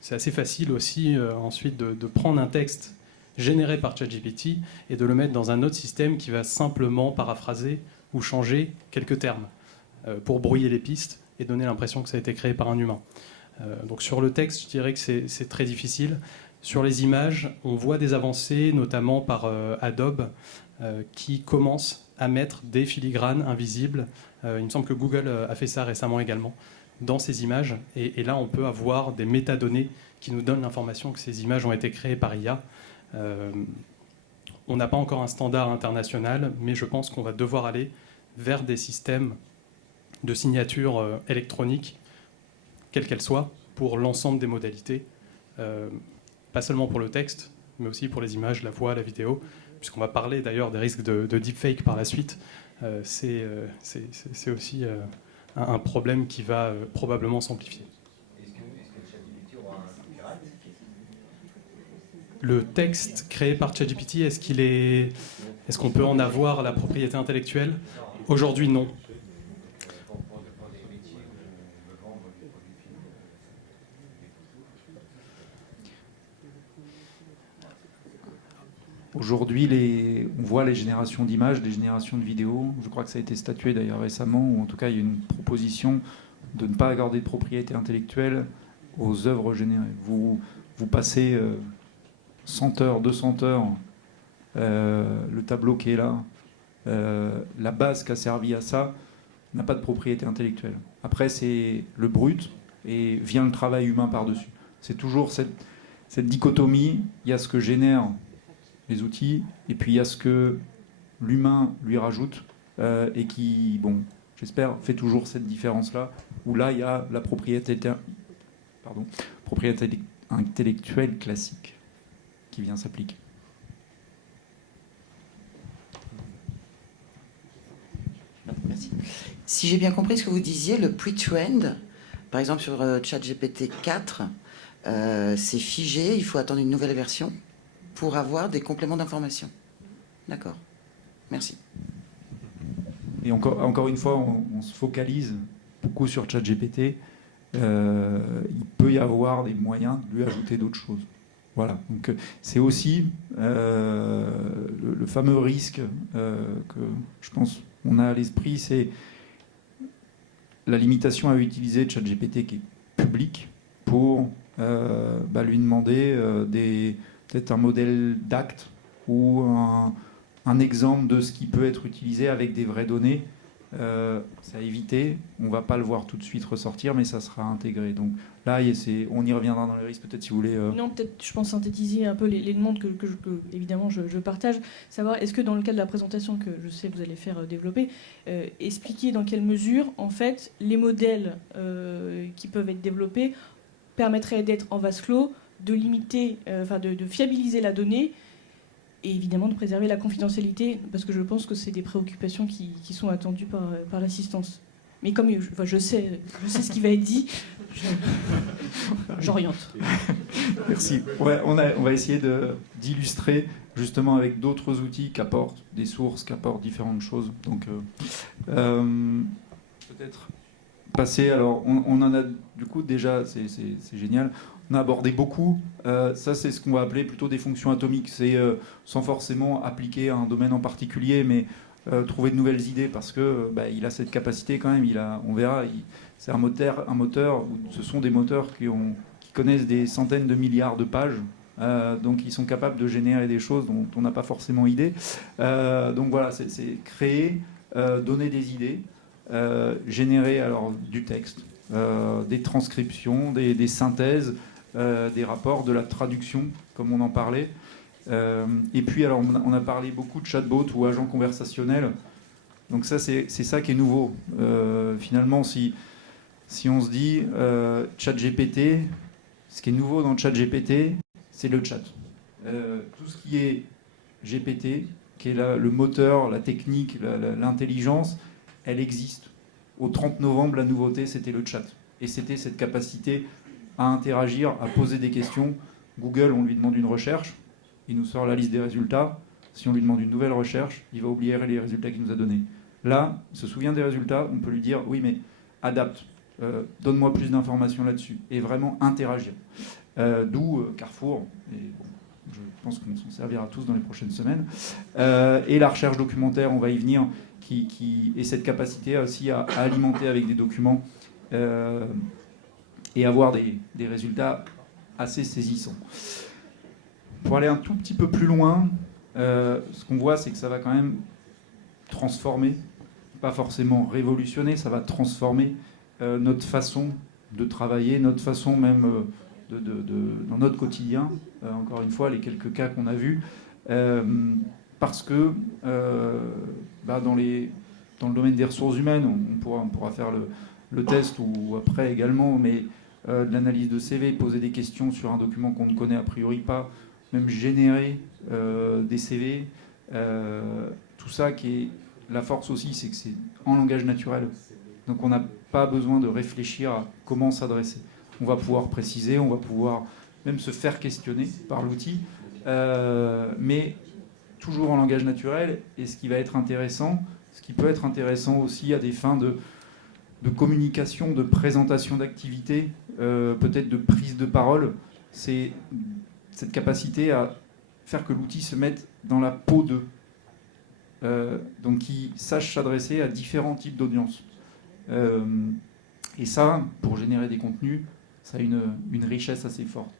c'est assez facile aussi ensuite de prendre un texte généré par ChatGPT et de le mettre dans un autre système qui va simplement paraphraser ou changer quelques termes pour brouiller les pistes et donner l'impression que ça a été créé par un humain. Donc sur le texte, je dirais que c'est très difficile. Sur les images, on voit des avancées, notamment par Adobe, qui commence à mettre des filigranes invisibles. Il me semble que Google a fait ça récemment également, dans ces images. Et là, on peut avoir des métadonnées qui nous donnent l'information que ces images ont été créées par IA. On n'a pas encore un standard international, mais je pense qu'on va devoir aller vers des systèmes de signature électronique, quelle qu'elle soit, pour l'ensemble des modalités, pas seulement pour le texte, mais aussi pour les images, la voix, la vidéo, puisqu'on va parler d'ailleurs des risques de deepfake par la suite. C'est aussi un problème qui va probablement s'amplifier. Est-ce que ChatGPT aura un copyright? Le texte créé par ChatGPT, est-ce qu'on peut en avoir la propriété intellectuelle? Aujourd'hui, non. Aujourd'hui, on voit les générations d'images, les générations de vidéos. Je crois que ça a été statué d'ailleurs récemment, ou en tout cas, il y a une proposition de ne pas accorder de propriété intellectuelle aux œuvres générées. Vous passez 100 heures, 200 heures, le tableau qui est là, la base qui a servi à ça, n'a pas de propriété intellectuelle. Après, c'est le brut, et vient le travail humain par-dessus. C'est toujours cette dichotomie. Il y a ce que génèrent les outils, et puis il y a ce que l'humain lui rajoute, et qui, bon, j'espère, fait toujours cette différence-là, où là, il y a la propriété propriété intellectuelle classique qui vient s'appliquer. Merci. Si j'ai bien compris ce que vous disiez, le pre-trend, par exemple sur ChatGPT 4, c'est figé, il faut attendre une nouvelle version pour avoir des compléments d'information. D'accord. Merci. Et encore une fois, on se focalise beaucoup sur ChatGPT. Il peut y avoir des moyens de lui ajouter d'autres choses. Voilà. Donc c'est aussi le fameux risque que je pense on a à l'esprit, c'est la limitation à utiliser ChatGPT qui est public pour lui demander peut-être un modèle d'acte ou un exemple de ce qui peut être utilisé avec des vraies données. C'est à éviter. On ne va pas le voir tout de suite ressortir, mais ça sera intégré. Donc là, on y reviendra dans les risques. Peut-être si vous voulez. Non, peut-être, je pense synthétiser un peu les demandes que évidemment, je partage. Savoir, est-ce que dans le cadre de la présentation que je sais que vous allez faire développer, expliquer dans quelle mesure, en fait, les modèles qui peuvent être développés permettraient d'être en vase clos, de limiter, de fiabiliser la donnée. Et évidemment de préserver la confidentialité, parce que je pense que c'est des préoccupations qui sont attendues par l'assistance. Mais comme je sais ce qui va être dit, j'oriente. Merci. Ouais, on va essayer d'illustrer justement avec d'autres outils qui apportent des sources, qui apportent différentes choses. Donc peut-être passer. Alors on en a du coup déjà, c'est génial. On a abordé beaucoup. Ça, c'est ce qu'on va appeler plutôt des fonctions atomiques. C'est sans forcément appliquer à un domaine en particulier, mais trouver de nouvelles idées parce que il a cette capacité quand même. On verra. C'est un moteur où ce sont des moteurs qui connaissent des centaines de milliards de pages. Donc ils sont capables de générer des choses dont on n'a pas forcément idée. Donc voilà, c'est créer, donner des idées, générer alors du texte, des transcriptions, des synthèses. Des rapports, de la traduction, comme on en parlait. Et puis, alors, on a parlé beaucoup de chatbot ou agents conversationnels. Donc ça, c'est ça qui est nouveau. Finalement, si on se dit ChatGPT, ce qui est nouveau dans ChatGPT, c'est le chat. Tout ce qui est GPT, qui est le moteur, la technique, l'intelligence, elle existe. Au 30 novembre, la nouveauté, c'était le chat. Et c'était cette capacité à interagir, à poser des questions. Google, on lui demande une recherche, il nous sort la liste des résultats. Si on lui demande une nouvelle recherche, il va oublier les résultats qu'il nous a donnés. Là, il se souvient des résultats, on peut lui dire, oui, mais adapte, donne-moi plus d'informations là-dessus, et vraiment interagir. D'où Carrefour, et bon, je pense qu'on s'en servira tous dans les prochaines semaines. Et la recherche documentaire, on va y venir, qui est cette capacité aussi à alimenter avec des documents et avoir des résultats assez saisissants. Pour aller un tout petit peu plus loin, ce qu'on voit, c'est que ça va quand même transformer, pas forcément révolutionner, ça va transformer notre façon de travailler, notre façon même dans notre quotidien. Encore une fois, les quelques cas qu'on a vus, parce que dans le domaine des ressources humaines, on pourra faire le test ou après également, mais de l'analyse de CV, poser des questions sur un document qu'on ne connaît a priori pas, même générer des CV, tout ça qui est la force aussi, c'est que c'est en langage naturel. Donc on n'a pas besoin de réfléchir à comment s'adresser. On va pouvoir préciser, on va pouvoir même se faire questionner par l'outil, mais toujours en langage naturel. Et ce qui va être intéressant, ce qui peut être intéressant aussi à des fins de communication, de présentation d'activité, peut-être de prise de parole, c'est cette capacité à faire que l'outil se mette dans la peau d'eux. Donc qui sache s'adresser à différents types d'audiences. Et ça, pour générer des contenus, ça a une richesse assez forte.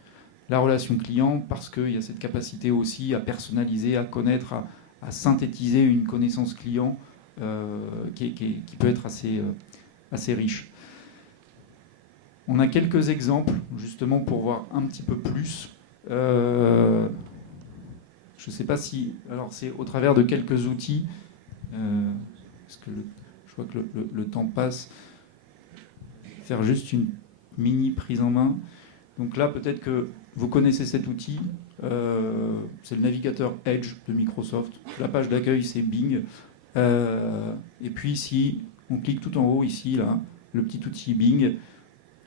La relation client, parce qu'il y a cette capacité aussi à personnaliser, à connaître, à synthétiser une connaissance client qui peut être assez riche. On a quelques exemples, justement, pour voir un petit peu plus. Je ne sais pas si... Alors, c'est au travers de quelques outils, parce que je vois que le temps passe. Faire juste une mini prise en main. Donc là, peut-être que vous connaissez cet outil. C'est le navigateur Edge de Microsoft. La page d'accueil, c'est Bing. Et puis ici, on clique tout en haut, ici, là, le petit outil Bing.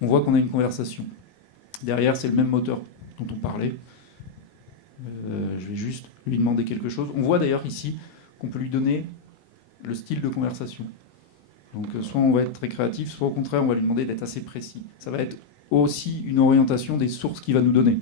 On voit qu'on a une conversation. Derrière, c'est le même moteur dont on parlait. Je vais juste lui demander quelque chose. On voit d'ailleurs ici qu'on peut lui donner le style de conversation. Donc soit on va être très créatif, soit au contraire on va lui demander d'être assez précis. Ça va être aussi une orientation des sources qu'il va nous donner.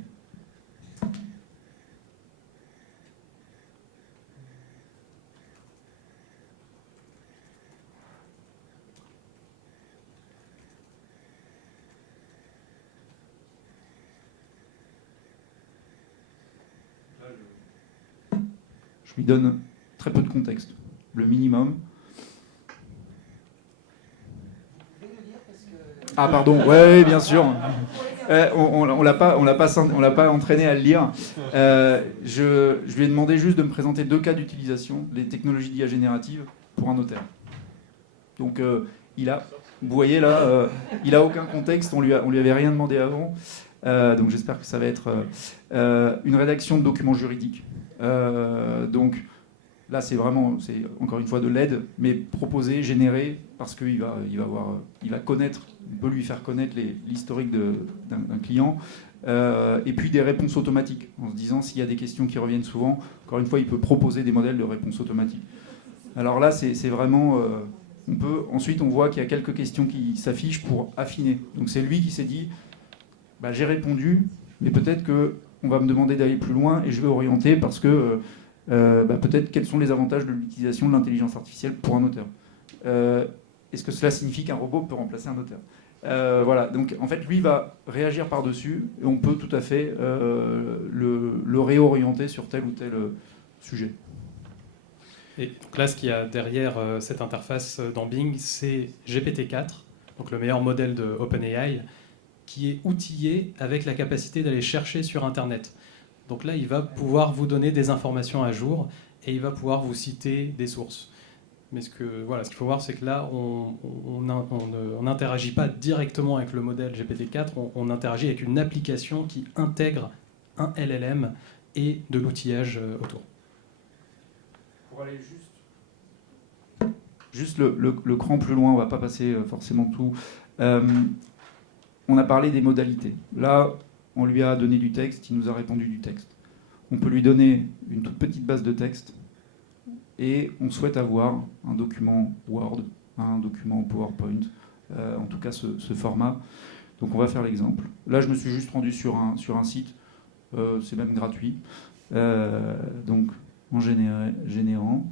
Je lui donne très peu de contexte, le minimum. Ah pardon, ouais, bien sûr. On l'a pas entraîné à le lire. Je lui ai demandé juste de me présenter 2 cas d'utilisation, les technologies d'IA générative pour un notaire. Donc vous voyez là, il a aucun contexte, on lui avait rien demandé avant. Donc j'espère que ça va être une rédaction de documents juridiques. Donc là, c'est encore une fois de l'aide, mais proposé, généré, parce qu'il va connaître, on peut lui faire connaître l'historique d'un client, et puis des réponses automatiques, en se disant s'il y a des questions qui reviennent souvent, encore une fois, il peut proposer des modèles de réponses automatiques. Alors là, c'est vraiment, ensuite, on voit qu'il y a quelques questions qui s'affichent pour affiner. Donc c'est lui qui s'est dit, j'ai répondu, mais peut-être qu'on va me demander d'aller plus loin et je vais orienter parce que peut-être quels sont les avantages de l'utilisation de l'intelligence artificielle pour un notaire. Est-ce que cela signifie qu'un robot peut remplacer un notaire ? Voilà, donc en fait, lui va réagir par-dessus et on peut tout à fait le réorienter sur tel ou tel sujet. Et donc là, ce qu'il y a derrière cette interface dans Bing, c'est GPT-4, donc le meilleur modèle de OpenAI, qui est outillé avec la capacité d'aller chercher sur Internet. Donc là, il va pouvoir vous donner des informations à jour et il va pouvoir vous citer des sources. Mais ce qu'il faut voir, c'est que là, on n'interagit pas directement avec le modèle GPT-4, on interagit avec une application qui intègre un LLM et de l'outillage autour. Pour aller juste le cran plus loin, on ne va pas passer forcément tout. On a parlé des modalités. Là, on lui a donné du texte, il nous a répondu du texte. On peut lui donner une toute petite base de texte et on souhaite avoir un document Word, un document PowerPoint, en tout cas ce format. Donc on va faire l'exemple. Là, je me suis juste rendu sur un site, c'est même gratuit. Donc en générant,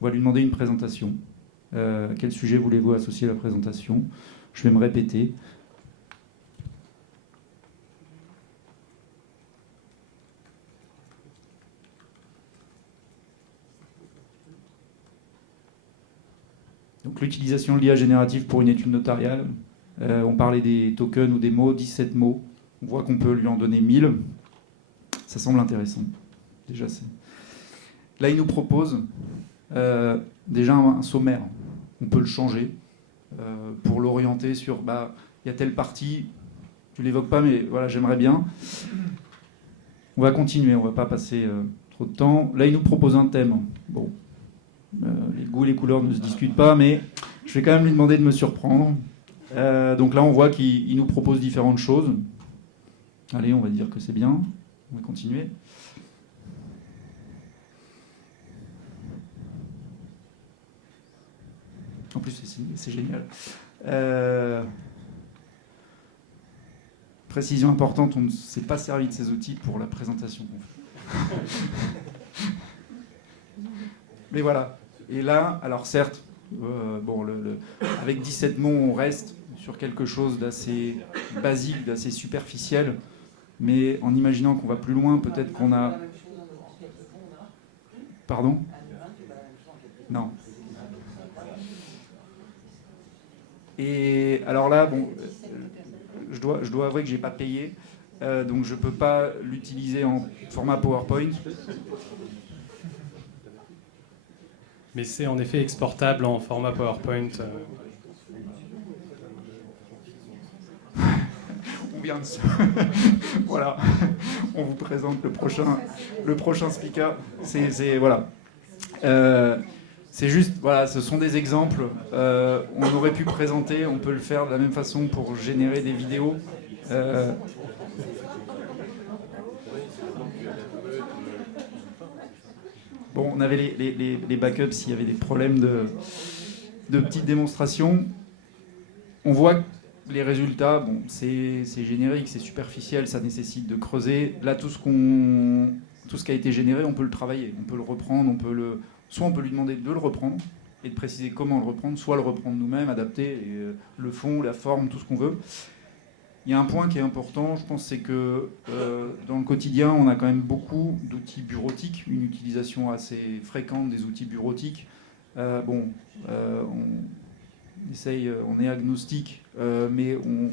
on va lui demander une présentation. À quel sujet voulez-vous associer la présentation ? Je vais me répéter. Donc l'utilisation de l'IA générative pour une étude notariale. On parlait des tokens ou des mots, 17 mots. On voit qu'on peut lui en donner 1000. Ça semble intéressant. Déjà, là, il nous propose déjà un sommaire. On peut le changer pour l'orienter sur il y a telle partie, tu ne l'évoques pas, mais voilà, j'aimerais bien. On va continuer, on ne va pas passer trop de temps. Là, il nous propose un thème. Bon. Les goûts et les couleurs ne se discutent pas, mais je vais quand même lui demander de me surprendre. Donc là, on voit qu'il nous propose différentes choses. Allez, on va dire que c'est bien. On va continuer. En plus, c'est génial. Précision importante, on ne s'est pas servi de ces outils pour la présentation qu'on fait. Mais voilà. Et là, alors certes, avec 17 mots, on reste sur quelque chose d'assez basique, d'assez superficiel, mais en imaginant qu'on va plus loin, peut-être qu'on a... Pardon ? Non. Et alors là, je dois avouer que j'ai pas payé, donc je peux pas l'utiliser en format PowerPoint. Mais c'est en effet exportable en format PowerPoint. souviens de ça. Voilà, on vous présente le prochain speaker. Voilà. C'est juste, voilà, ce sont des exemples. On aurait pu présenter, on peut le faire de la même façon pour générer des vidéos. Bon, on avait les backups s'il y avait des problèmes de petites démonstrations. On voit que les résultats, bon, c'est générique, c'est superficiel, ça nécessite de creuser. Là, tout ce qui a été généré, on peut le travailler, on peut le reprendre, soit on peut lui demander de le reprendre et de préciser comment le reprendre, soit le reprendre nous-mêmes, adapter le fond, la forme, tout ce qu'on veut. Il y a un point qui est important, je pense, c'est que dans le quotidien, on a quand même beaucoup d'outils bureautiques, une utilisation assez fréquente des outils bureautiques. On est agnostique, mais on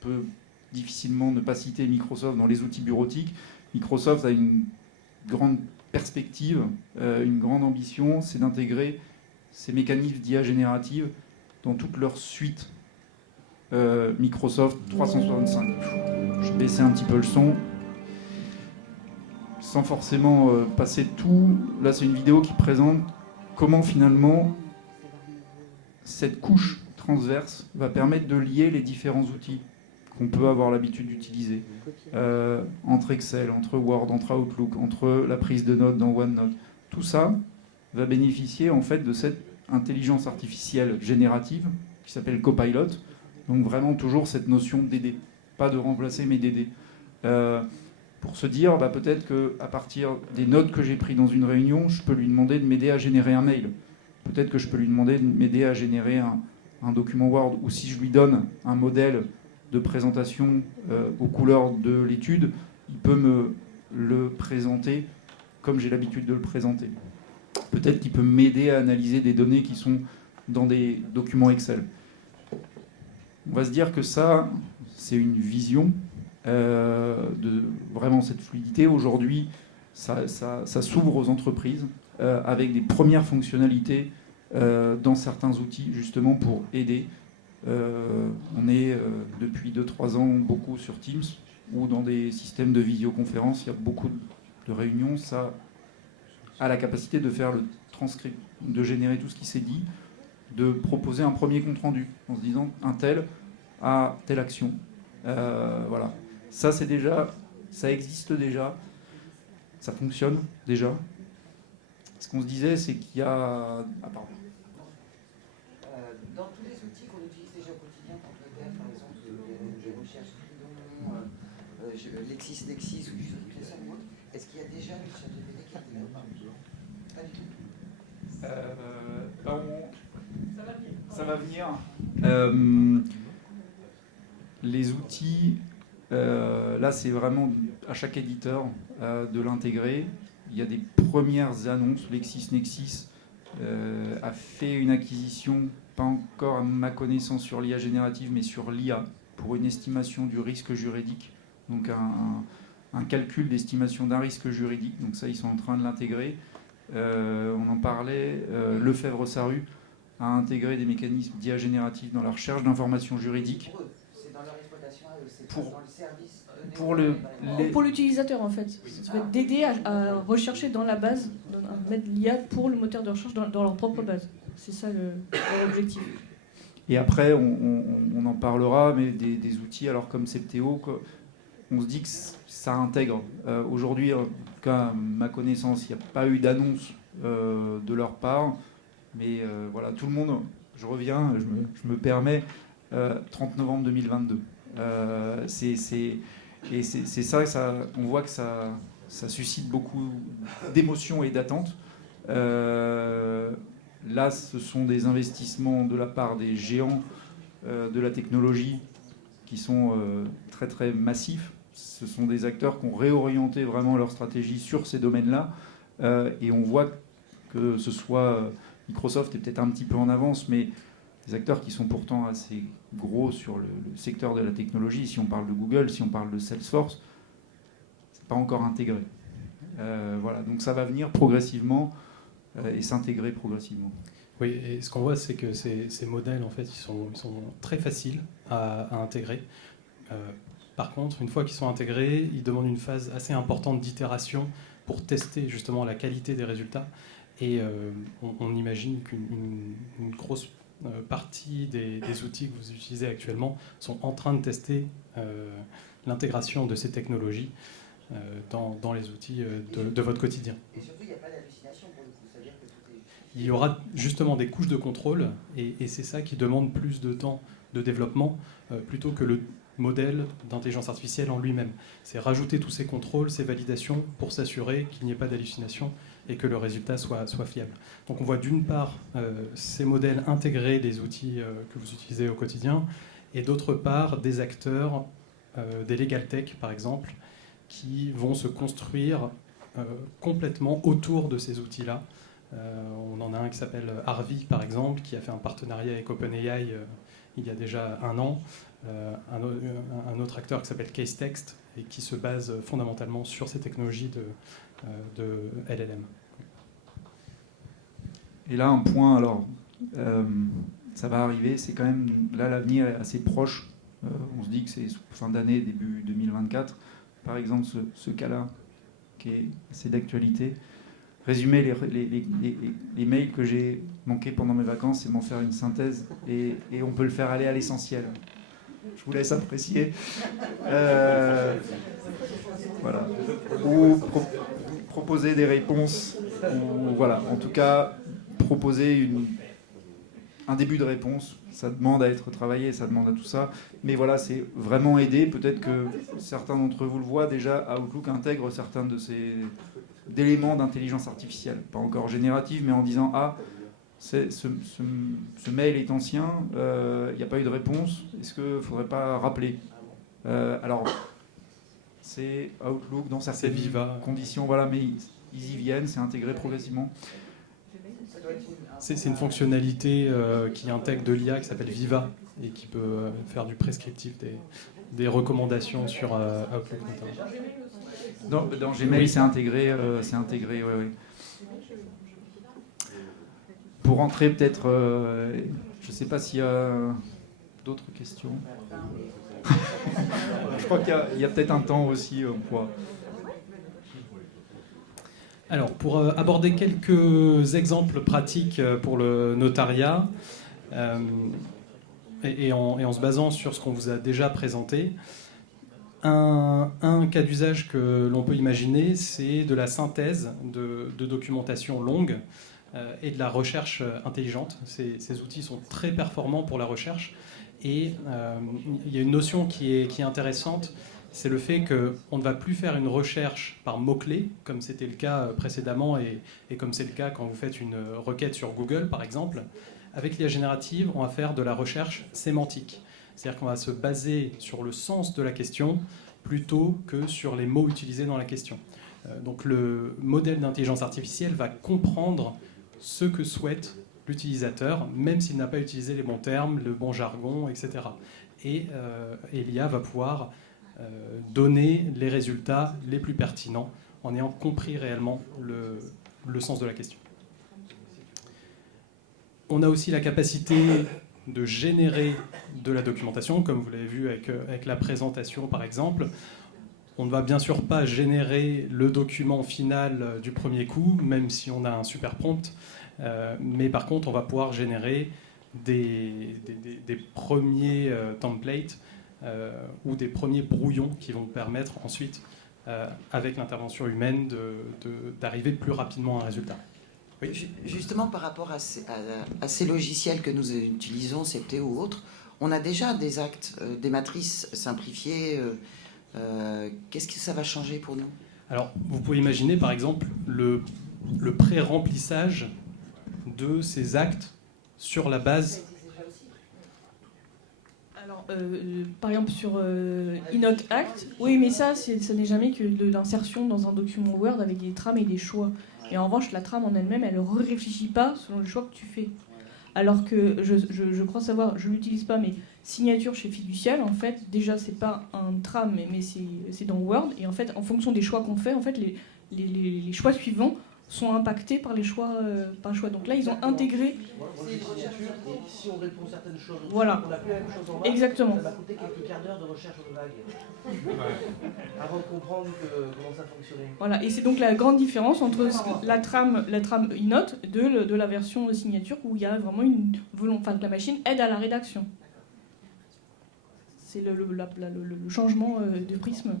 peut difficilement ne pas citer Microsoft dans les outils bureautiques. Microsoft a une grande perspective, une grande ambition, c'est d'intégrer ces mécanismes d'IA générative dans toute leur suite Microsoft 365. Je vais baisser un petit peu le son. Sans forcément passer tout. Là, c'est une vidéo qui présente comment finalement cette couche transverse va permettre de lier les différents outils qu'on peut avoir l'habitude d'utiliser. Entre Excel, entre Word, entre Outlook, entre la prise de notes dans OneNote. Tout ça va bénéficier en fait de cette intelligence artificielle générative qui s'appelle Copilot. Donc vraiment toujours cette notion d'aider, pas de remplacer mais d'aider. Pour se dire, peut-être qu'à partir des notes que j'ai prises dans une réunion, je peux lui demander de m'aider à générer un mail. Peut-être que je peux lui demander de m'aider à générer un document Word. Ou si je lui donne un modèle de présentation aux couleurs de l'étude, il peut me le présenter comme j'ai l'habitude de le présenter. Peut-être qu'il peut m'aider à analyser des données qui sont dans des documents Excel. On va se dire que ça, c'est une vision de vraiment cette fluidité. Aujourd'hui, ça s'ouvre aux entreprises avec des premières fonctionnalités dans certains outils, justement pour aider. On est depuis 2-3 ans beaucoup sur Teams ou dans des systèmes de visioconférence. Il y a beaucoup de réunions. Ça a la capacité de faire le transcript, de générer tout ce qui s'est dit, de proposer un premier compte-rendu en se disant un tel a telle action. Voilà. Ça, ça existe déjà, ça fonctionne déjà. Ce qu'on se disait, c'est qu'il y a... pardon. Dans tous les outils qu'on utilise déjà au quotidien, quand on fait, par exemple, je recherche Tridon, LexisNexis ou juste est-ce qu'il y a déjà le ChatGPT qui est là? Pas du tout. Ça va venir. Les outils, là c'est vraiment à chaque éditeur de l'intégrer. Il y a des premières annonces. LexisNexis a fait une acquisition, pas encore à ma connaissance sur l'IA générative, mais sur l'IA, pour une estimation du risque juridique. Donc un calcul d'estimation d'un risque juridique. Donc ça, ils sont en train de l'intégrer. On en parlait. Lefebvre-Sarru a intégré des mécanismes d'IA générative dans la recherche d'informations juridiques. C'est dans leur exploitation, c'est pour, dans le service. Pour l'utilisateur, en fait. Ça va d'aider à rechercher dans la base, à mettre l'IA pour le moteur de recherche dans leur propre base. C'est ça l'objectif. Et après, on en parlera, mais des outils alors comme Septéo, on se dit que ça intègre. Aujourd'hui, en tout cas, à ma connaissance, il n'y a pas eu d'annonce de leur part. Mais voilà, tout le monde, je reviens, je me permets, 30 novembre 2022. C'est ça, on voit que ça suscite beaucoup d'émotions et d'attentes. Là, ce sont des investissements de la part des géants de la technologie qui sont très très massifs. Ce sont des acteurs qui ont réorienté vraiment leur stratégie sur ces domaines-là. Et on voit que ce soit Microsoft est peut-être un petit peu en avance, mais des acteurs qui sont pourtant assez gros sur le secteur de la technologie. Si on parle de Google, si on parle de Salesforce, c'est pas encore intégré. Voilà, donc ça va venir progressivement et s'intégrer progressivement. Oui, et ce qu'on voit, c'est que ces modèles, en fait, ils sont très faciles à intégrer. Par contre, une fois qu'ils sont intégrés, ils demandent une phase assez importante d'itération pour tester justement la qualité des résultats. Et on imagine qu'une grosse partie des outils que vous utilisez actuellement sont en train de tester l'intégration de ces technologies dans les outils de votre quotidien. Et surtout, il n'y a pas d'hallucination pour le coup. Ça veut dire que tout est... Il y aura justement des couches de contrôle, et c'est ça qui demande plus de temps de développement plutôt que le modèle d'intelligence artificielle en lui-même. C'est rajouter tous ces contrôles, ces validations pour s'assurer qu'il n'y ait pas d'hallucination et que le résultat soit fiable. Donc on voit d'une part ces modèles intégrer les outils que vous utilisez au quotidien, et d'autre part des acteurs, des legal tech par exemple, qui vont se construire complètement autour de ces outils-là. On en a un qui s'appelle Harvey, par exemple, qui a fait un partenariat avec OpenAI il y a déjà 1 an. Un autre acteur qui s'appelle CaseText et qui se base fondamentalement sur ces technologies de LLM. Et là, un point, alors, ça va arriver, c'est quand même, là, l'avenir est assez proche. On se dit que c'est fin d'année, début 2024. Par exemple, ce cas-là, qui est assez d'actualité. Résumer les mails que j'ai manqués pendant mes vacances et m'en faire une synthèse, et on peut le faire aller à l'essentiel. Je vous laisse apprécier. Voilà. Ou proposer des réponses, ou voilà, en tout cas, proposer un début de réponse. Ça demande à être travaillé, ça demande à tout ça. Mais voilà, c'est vraiment aider. Peut-être que certains d'entre vous le voient déjà, Outlook intègre certains de ces d'éléments d'intelligence artificielle. Pas encore générative, mais en disant « Ah, ce mail est ancien, il n'y a pas eu de réponse, est-ce qu'il ne faudrait pas rappeler ?» Alors, c'est Outlook dans certaines conditions, voilà, mais ils y viennent, c'est intégré progressivement. C'est une fonctionnalité qui intègre de l'IA qui s'appelle Viva et qui peut faire du prescriptif, des recommandations sur Outlook notamment. Dans Gmail, oui. c'est intégré, oui. Pour rentrer peut-être, je ne sais pas s'il y a d'autres questions. Je crois qu'il y a peut-être un temps aussi. Alors, pour aborder quelques exemples pratiques pour le notariat, et en se basant sur ce qu'on vous a déjà présenté, un cas d'usage que l'on peut imaginer, c'est de la synthèse de documentation longue et de la recherche intelligente. Ces outils sont très performants pour la recherche, et il y a une notion qui est intéressante. C'est le fait qu'on ne va plus faire une recherche par mots-clés, comme c'était le cas précédemment et comme c'est le cas quand vous faites une requête sur Google, par exemple. Avec l'IA générative, on va faire de la recherche sémantique. C'est-à-dire qu'on va se baser sur le sens de la question plutôt que sur les mots utilisés dans la question. Donc le modèle d'intelligence artificielle va comprendre ce que souhaite l'utilisateur, même s'il n'a pas utilisé les bons termes, le bon jargon, etc. Et l'IA va pouvoir donner les résultats les plus pertinents en ayant compris réellement le sens de la question. On a aussi la capacité de générer de la documentation, comme vous l'avez vu avec la présentation par exemple. On ne va bien sûr pas générer le document final du premier coup, même si on a un super prompt, mais par contre on va pouvoir générer des premiers templates ou des premiers brouillons qui vont permettre ensuite, avec l'intervention humaine, d'arriver plus rapidement à un résultat. Oui. Justement, par rapport à ces logiciels que nous utilisons, CPT ou autres, on a déjà des actes, des matrices simplifiées. Qu'est-ce que ça va changer pour nous ? Alors, vous pouvez imaginer, par exemple, le pré-remplissage de ces actes sur la base... Alors, par exemple, sur Inote Act, oui, mais ça n'est jamais que de l'insertion dans un document Word avec des trames et des choix. Et en revanche, la trame en elle-même, elle ne réfléchit pas selon le choix que tu fais. Alors que je crois savoir, je ne l'utilise pas, mais signature chez Fiducial, en fait, déjà, c'est pas un trame, mais c'est dans Word. Et en fait, en fonction des choix qu'on fait, en fait, les choix suivants sont impactés par les choix. Donc là, ils ont intégré. C'est une signature, et si on répond certaines choses, Voilà. on n'a plus la même chose en bas. Exactement. Ça m'a coûté quelques quarts d'heure de recherche de vagues avant de comprendre comment ça fonctionnait. Voilà, et c'est donc la grande différence entre la trame e-note de la version signature où il y a vraiment une volonté, enfin, que la machine aide à la rédaction. C'est le changement de prisme.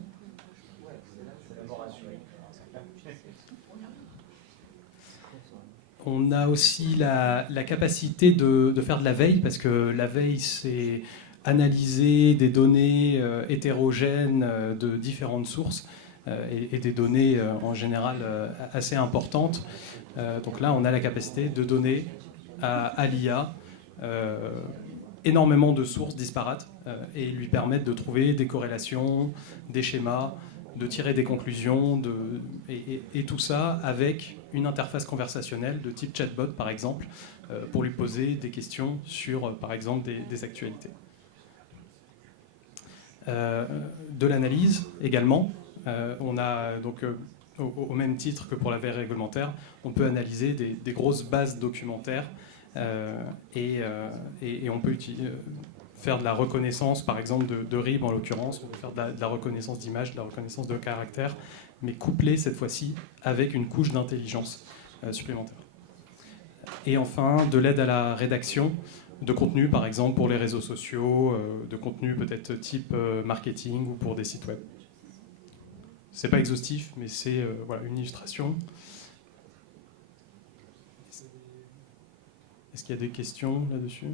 On a aussi la capacité de faire de la veille, parce que la veille, c'est analyser des données hétérogènes de différentes sources et des données en général assez importantes. Donc là, on a la capacité de donner à l'IA énormément de sources disparates et lui permettre de trouver des corrélations, des schémas, de tirer des conclusions, et tout ça avec une interface conversationnelle de type chatbot, par exemple, pour lui poser des questions sur, par exemple, des actualités. De l'analyse également. On a donc, au même titre que pour la veille réglementaire, on peut analyser des grosses bases documentaires et on peut faire de la reconnaissance, par exemple, de RIB en l'occurrence, on peut faire de la reconnaissance d'images, de la reconnaissance de caractères, mais couplée cette fois-ci avec une couche d'intelligence supplémentaire. Et enfin, de l'aide à la rédaction de contenu, par exemple pour les réseaux sociaux, de contenu peut-être type marketing ou pour des sites web. C'est pas exhaustif, mais c'est voilà, une illustration. Est-ce qu'il y a des questions là-dessus ?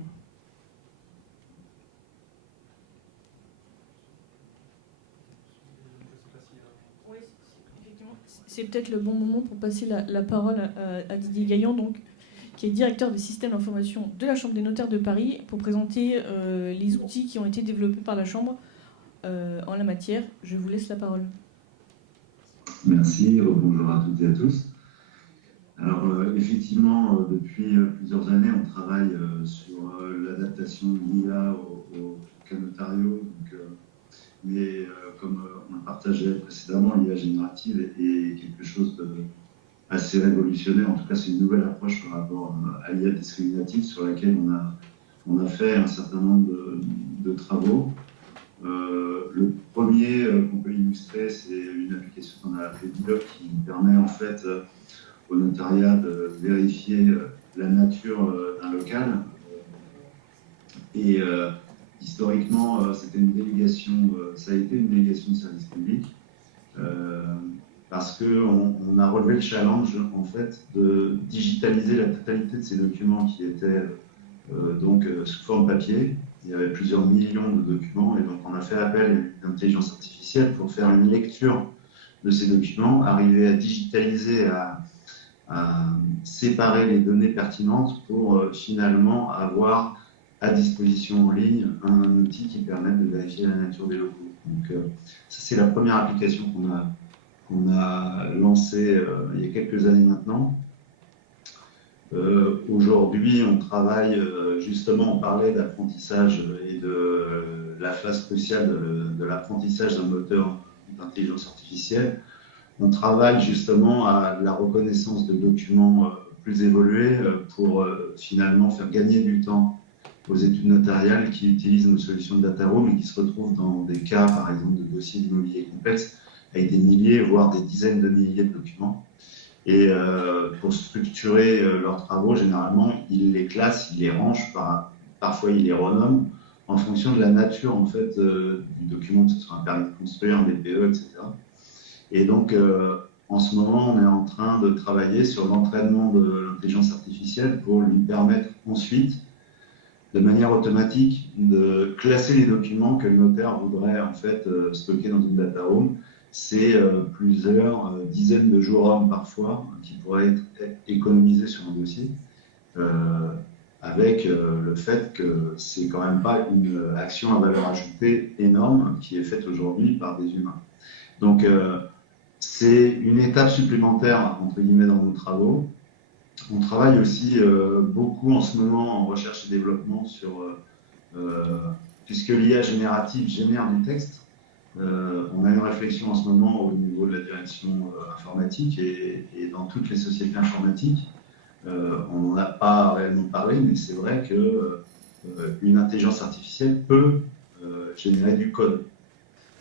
C'est peut-être le bon moment pour passer la parole à Didier Gaillan, donc, qui est directeur des systèmes d'information de la Chambre des notaires de Paris, pour présenter les outils qui ont été développés par la Chambre en la matière. Je vous laisse la parole. Merci, bonjour à toutes et à tous. Alors, effectivement, depuis plusieurs années, on travaille sur l'adaptation de l'IA au cas notariaux. Mais comme on le partageait précédemment, l'IA générative est quelque chose d'assez révolutionnaire. En tout cas, c'est une nouvelle approche par rapport à l'IA discriminative sur laquelle on a fait un certain nombre de travaux. Le premier qu'on peut illustrer, c'est une application qu'on a appelée Dialogue qui permet en fait au notariat de vérifier la nature d'un local. Et historiquement, c'était une délégation, ça a été une délégation de service public parce qu'on a relevé le challenge en fait de digitaliser la totalité de ces documents qui étaient donc sous forme papier. Il y avait plusieurs millions de documents et donc on a fait appel à l'intelligence artificielle pour faire une lecture de ces documents, arriver à digitaliser, à séparer les données pertinentes pour finalement avoir à disposition en ligne un outil qui permette de vérifier la nature des locaux. Donc ça c'est la première application qu'on a lancée il y a quelques années maintenant. Aujourd'hui, on travaille justement, on parlait d'apprentissage et de la phase cruciale de l'apprentissage d'un moteur d'intelligence artificielle. On travaille justement à la reconnaissance de documents plus évolués pour finalement faire gagner du temps aux études notariales qui utilisent nos solutions de data room et qui se retrouvent dans des cas, par exemple, de dossiers d'immobilier complexes avec des milliers, voire des dizaines de milliers de documents. Et pour structurer leurs travaux, généralement, ils les classent, ils les rangent, parfois ils les renomment en fonction de la nature en fait, du document, que ce soit un permis de construire, un DPE, etc. Et donc, en ce moment, on est en train de travailler sur l'entraînement de l'intelligence artificielle pour lui permettre ensuite, de manière automatique, de classer les documents que le notaire voudrait en fait stocker dans une data room. C'est plusieurs dizaines de jours hommes parfois qui pourraient être économisés sur un dossier, avec le fait que c'est quand même pas une action à valeur ajoutée énorme qui est faite aujourd'hui par des humains. Donc c'est une étape supplémentaire entre guillemets dans nos travaux. On travaille aussi beaucoup en ce moment en recherche et développement sur puisque l'IA générative génère du texte. On a une réflexion en ce moment au niveau de la direction informatique et dans toutes les sociétés informatiques. On n'en a pas réellement parlé, mais c'est vrai qu'une intelligence artificielle peut générer du code.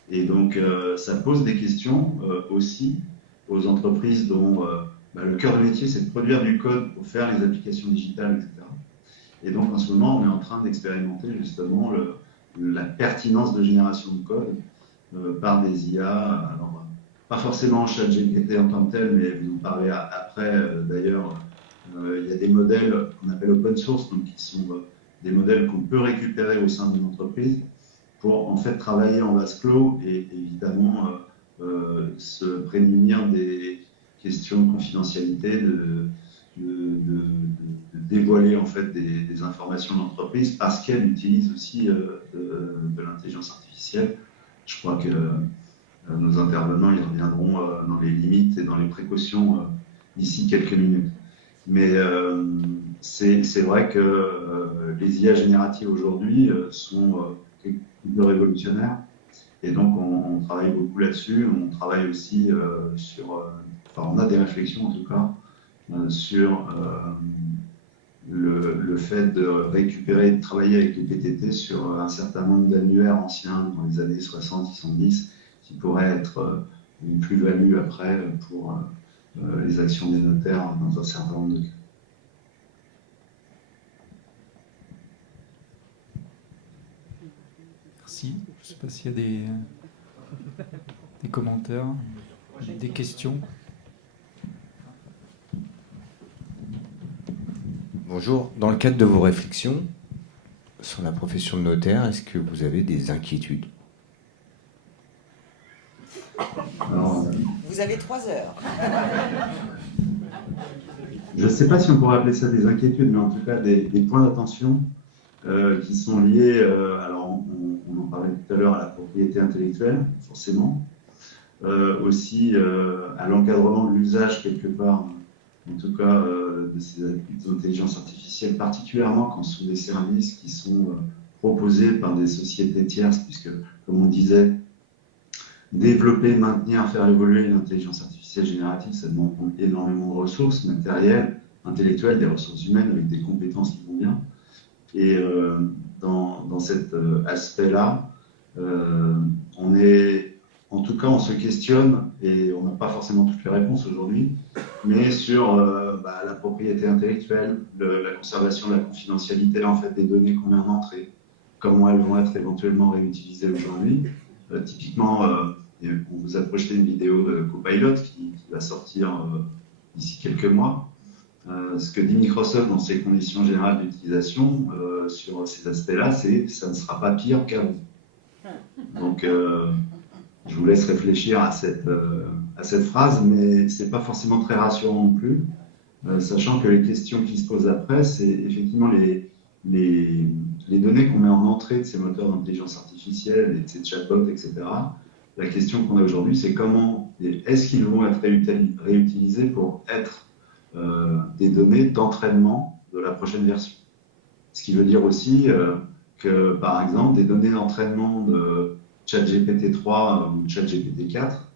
Et donc, ça pose des questions aussi aux entreprises dont le cœur de métier, c'est de produire du code pour faire les applications digitales, etc. Et donc, en ce moment, on est en train d'expérimenter justement la pertinence de génération de code par des IA. Alors, pas forcément ChatGPT en tant que tel, mais vous en parlez après. D'ailleurs, il y a des modèles qu'on appelle open source, donc qui sont des modèles qu'on peut récupérer au sein d'une entreprise pour en fait travailler en vase clos et évidemment se prémunir des questions de confidentialité, de dévoiler en fait des informations de l'entreprise parce qu'elle utilise aussi de l'intelligence artificielle. Je crois que nos intervenants y reviendront dans les limites et dans les précautions d'ici quelques minutes. Mais c'est vrai que les IA génératives aujourd'hui sont un peu révolutionnaires et donc on travaille beaucoup là-dessus. On travaille aussi on a des réflexions en tout cas sur le fait de récupérer et de travailler avec les PTT sur un certain nombre d'annuaires anciens dans les années 60-70 qui pourraient être une plus-value après pour les actions des notaires dans un certain nombre de cas. Merci. Je ne sais pas s'il y a des commentaires, des questions. Bonjour. Dans le cadre de vos réflexions sur la profession de notaire, est-ce que vous avez des inquiétudes ? Alors, vous avez 3 heures. Je ne sais pas si on pourrait appeler ça des inquiétudes, mais en tout cas des points d'attention qui sont liés, alors on en parlait tout à l'heure, à la propriété intellectuelle, forcément, aussi à l'encadrement de l'usage quelque part, en tout cas de ces intelligences artificielles, particulièrement quand ce sont des services qui sont proposés par des sociétés tierces, puisque, comme on disait, développer, maintenir, faire évoluer une intelligence artificielle générative, ça demande énormément de ressources matérielles, intellectuelles, des ressources humaines avec des compétences qui vont bien. Et dans cet aspect-là, en tout cas, on se questionne, et on n'a pas forcément toutes les réponses aujourd'hui, mais sur la propriété intellectuelle, la conservation de la confidentialité en fait, des données qu'on met en entrée, comment elles vont être éventuellement réutilisées aujourd'hui. Typiquement, on vous a projeté une vidéo de Copilot qui va sortir d'ici quelques mois. Ce que dit Microsoft dans ses conditions générales d'utilisation sur ces aspects-là, c'est que ça ne sera pas pire qu'avant. Donc, je vous laisse réfléchir à cette phrase, mais ce n'est pas forcément très rassurant non plus, sachant que les questions qui se posent après, c'est effectivement les données qu'on met en entrée de ces moteurs d'intelligence artificielle et de ces chatbots, etc. La question qu'on a aujourd'hui, c'est est-ce qu'ils vont être réutilisés pour être des données d'entraînement de la prochaine version. Ce qui veut dire aussi que, par exemple, des données d'entraînement de ChatGPT 3 ou ChatGPT 4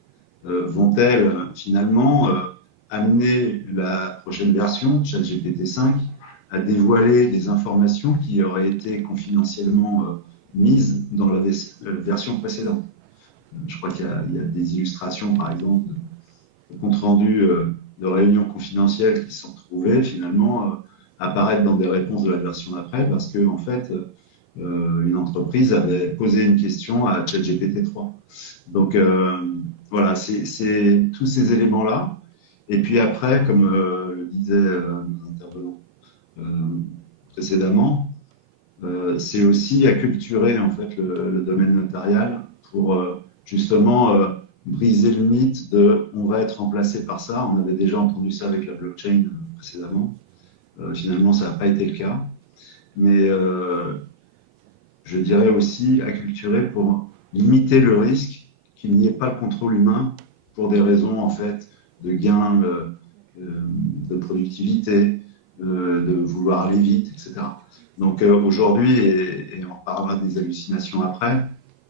vont-elles finalement amener la prochaine version, ChatGPT 5, à dévoiler des informations qui auraient été confidentiellement mises dans la version précédente. Je crois qu'il y a des illustrations, par exemple, de compte rendu de réunions confidentielles qui sont trouvées finalement apparaître dans des réponses de la version d'après parce que en fait une entreprise avait posé une question à ChatGPT 3. Donc voilà, c'est tous ces éléments-là. Et puis après, comme le disait l'intervenant précédemment, c'est aussi acculturer en fait le domaine notarial pour justement briser le mythe de on va être remplacé par ça. On avait déjà entendu ça avec la blockchain précédemment. Finalement, ça n'a pas été le cas. Mais je dirais aussi acculturer pour limiter le risque qu'il n'y ait pas le contrôle humain pour des raisons en fait de gain de productivité, de vouloir aller vite, etc. Donc aujourd'hui, et on reparlera des hallucinations après,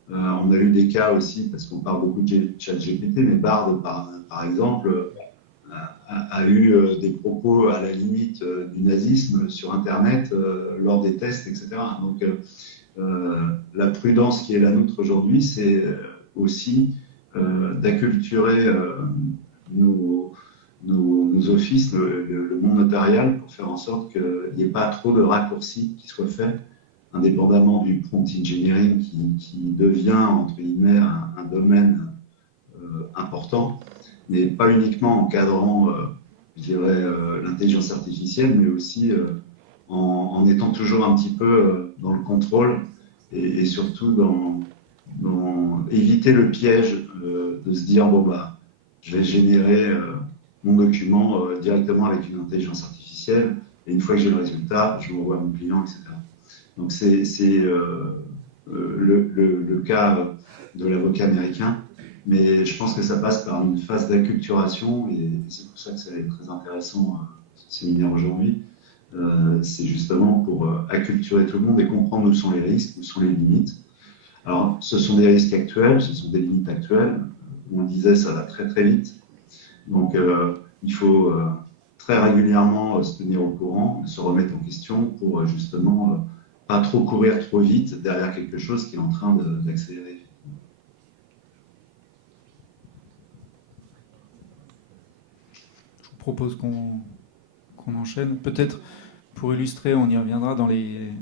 On a eu des cas aussi, parce qu'on parle beaucoup de ChatGPT, mais Bard, par exemple, a eu des propos à la limite du nazisme sur Internet lors des tests, etc. Donc, la prudence qui est la nôtre aujourd'hui, c'est aussi d'acculturer nos offices, le monde notarial, pour faire en sorte qu'il n'y ait pas trop de raccourcis qui soient faits, indépendamment du prompt engineering qui devient, entre guillemets, un domaine important, mais pas uniquement encadrant, je dirais, l'intelligence artificielle, mais aussi en étant toujours un petit peu dans le contrôle et surtout dans éviter le piège de se dire, bon, bah, je vais générer mon document directement avec une intelligence artificielle, et une fois que j'ai le résultat, je l'envoie à mon client, etc. Donc c'est le cas de l'avocat américain, mais je pense que ça passe par une phase d'acculturation, et c'est pour ça que c'est très intéressant ce séminaire aujourd'hui. C'est justement pour acculturer tout le monde et comprendre où sont les risques, où sont les limites. Alors, ce sont des risques actuels, ce sont des limites actuelles. On le disait, ça va très très vite. Donc, il faut très régulièrement se tenir au courant, se remettre en question pour justement pas trop courir trop vite derrière quelque chose qui est en train d'accélérer. Je vous propose qu'on enchaîne. Peut-être pour illustrer, on y reviendra dans le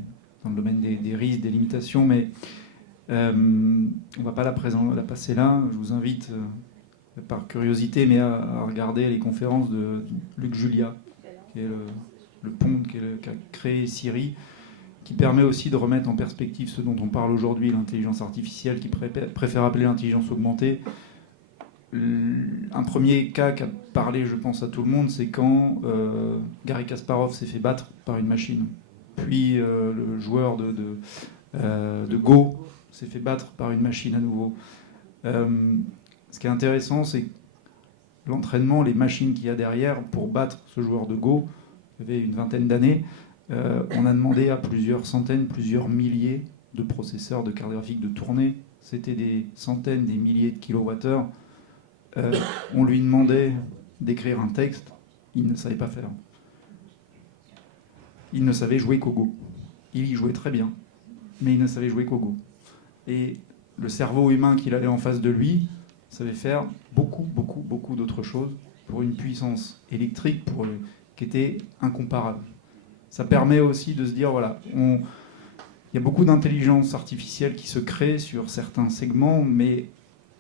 domaine des risques, des limitations, mais on ne va pas la passer là. Je vous invite, par curiosité, mais à regarder les conférences de Luc Julia, qui est le pont qui a créé Siri, qui permet aussi de remettre en perspective ce dont on parle aujourd'hui, l'intelligence artificielle, qui préfère appeler l'intelligence augmentée. Un premier cas qui a parlé, je pense, à tout le monde, c'est quand Garry Kasparov s'est fait battre par une machine. Puis le joueur de Go s'est fait battre par une machine à nouveau. Ce qui est intéressant, c'est l'entraînement, les machines qu'il y a derrière pour battre ce joueur de Go. Il y avait une vingtaine d'années. On a demandé à plusieurs centaines, plusieurs milliers de processeurs de carte graphique de tourner. C'était des centaines, des milliers de kilowattheures. On lui demandait d'écrire un texte, il ne savait pas faire. Il ne savait jouer qu'au Go. Il y jouait très bien, mais il ne savait jouer qu'au Go. Et le cerveau humain qu'il avait en face de lui savait faire beaucoup, beaucoup, beaucoup d'autres choses pour une puissance électrique qui était incomparable. Ça permet aussi de se dire, voilà, il y a beaucoup d'intelligence artificielle qui se crée sur certains segments, mais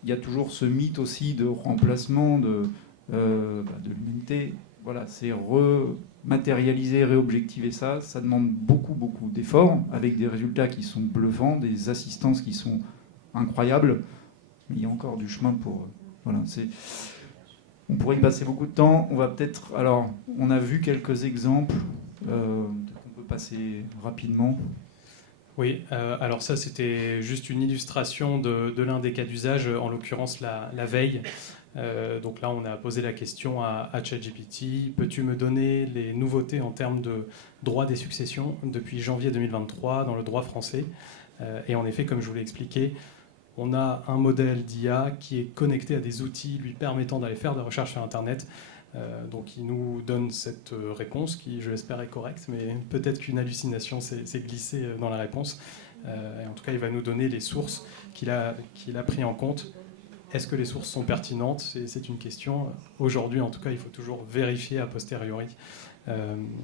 il y a toujours ce mythe aussi de remplacement de l'humanité. Voilà, c'est rematérialiser, réobjectiver ça. Ça demande beaucoup, beaucoup d'efforts, avec des résultats qui sont bluffants, des assistances qui sont incroyables. Mais il y a encore du chemin pour... voilà, on pourrait y passer beaucoup de temps. On va peut-être... Alors, on a vu quelques exemples. On peut passer rapidement. Oui, alors ça c'était juste une illustration de l'un des cas d'usage, en l'occurrence la veille. Donc là on a posé la question à ChatGPT, peux-tu me donner les nouveautés en termes de droit des successions depuis janvier 2023 dans le droit français? Et en effet, comme je vous l'ai expliqué, on a un modèle d'IA qui est connecté à des outils lui permettant d'aller faire de la recherche sur Internet. Donc il nous donne cette réponse qui, je l'espère, est correcte, mais peut-être qu'une hallucination s'est glissée dans la réponse. Et en tout cas, il va nous donner les sources qu'il a pris en compte. Est-ce que les sources sont pertinentes? C'est une question. Aujourd'hui, en tout cas, il faut toujours vérifier a posteriori.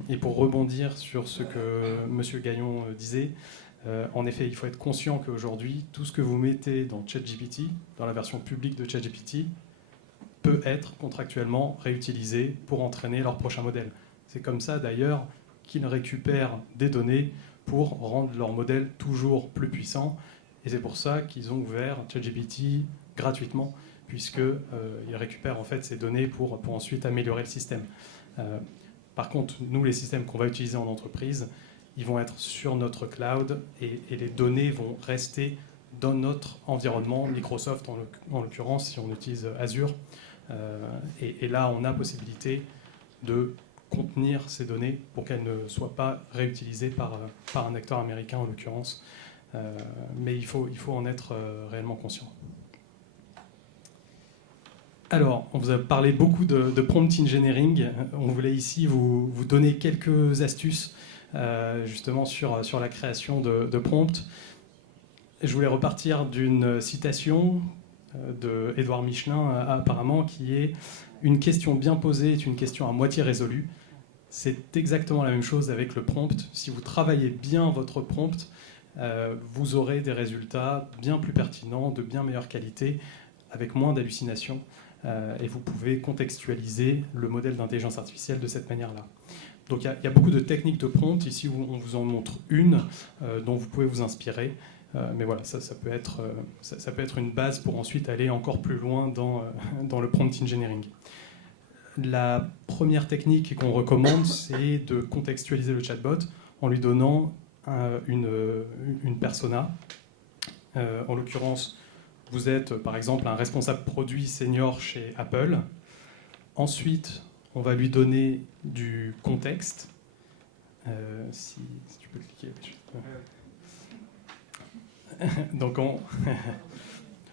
Et pour rebondir sur ce que M. Gaillon disait, en effet, il faut être conscient qu'aujourd'hui, tout ce que vous mettez dans ChatGPT, dans la version publique de ChatGPT, peut être contractuellement réutilisé pour entraîner leur prochain modèle. C'est comme ça d'ailleurs qu'ils récupèrent des données pour rendre leur modèle toujours plus puissant. Et c'est pour ça qu'ils ont ouvert ChatGPT gratuitement, puisqu'ils récupèrent en fait ces données pour ensuite améliorer le système. Par contre, nous, les systèmes qu'on va utiliser en entreprise, ils vont être sur notre cloud et les données vont rester dans notre environnement, Microsoft en l'occurrence, si on utilise Azure. Et là, on a possibilité de contenir ces données pour qu'elles ne soient pas réutilisées par un acteur américain, en l'occurrence. mais il faut en être réellement conscient. Alors, on vous a parlé beaucoup de prompt engineering. On voulait ici vous donner quelques astuces justement sur la création de prompts. Je voulais repartir d'une citation de Édouard Michelin, apparemment, qui est « Une question bien posée est une question à moitié résolue ». C'est exactement la même chose avec le prompt. Si vous travaillez bien votre prompt, vous aurez des résultats bien plus pertinents, de bien meilleure qualité, avec moins d'hallucinations. Et vous pouvez contextualiser le modèle d'intelligence artificielle de cette manière-là. Donc il y a beaucoup de techniques de prompt. Ici, on vous en montre une dont vous pouvez vous inspirer. Mais voilà, ça peut être une base pour ensuite aller encore plus loin dans le prompt engineering. La première technique qu'on recommande, c'est de contextualiser le chatbot en lui donnant une persona. En l'occurrence, vous êtes par exemple un responsable produit senior chez Apple. Ensuite, on va lui donner du contexte. Si tu peux cliquer. Donc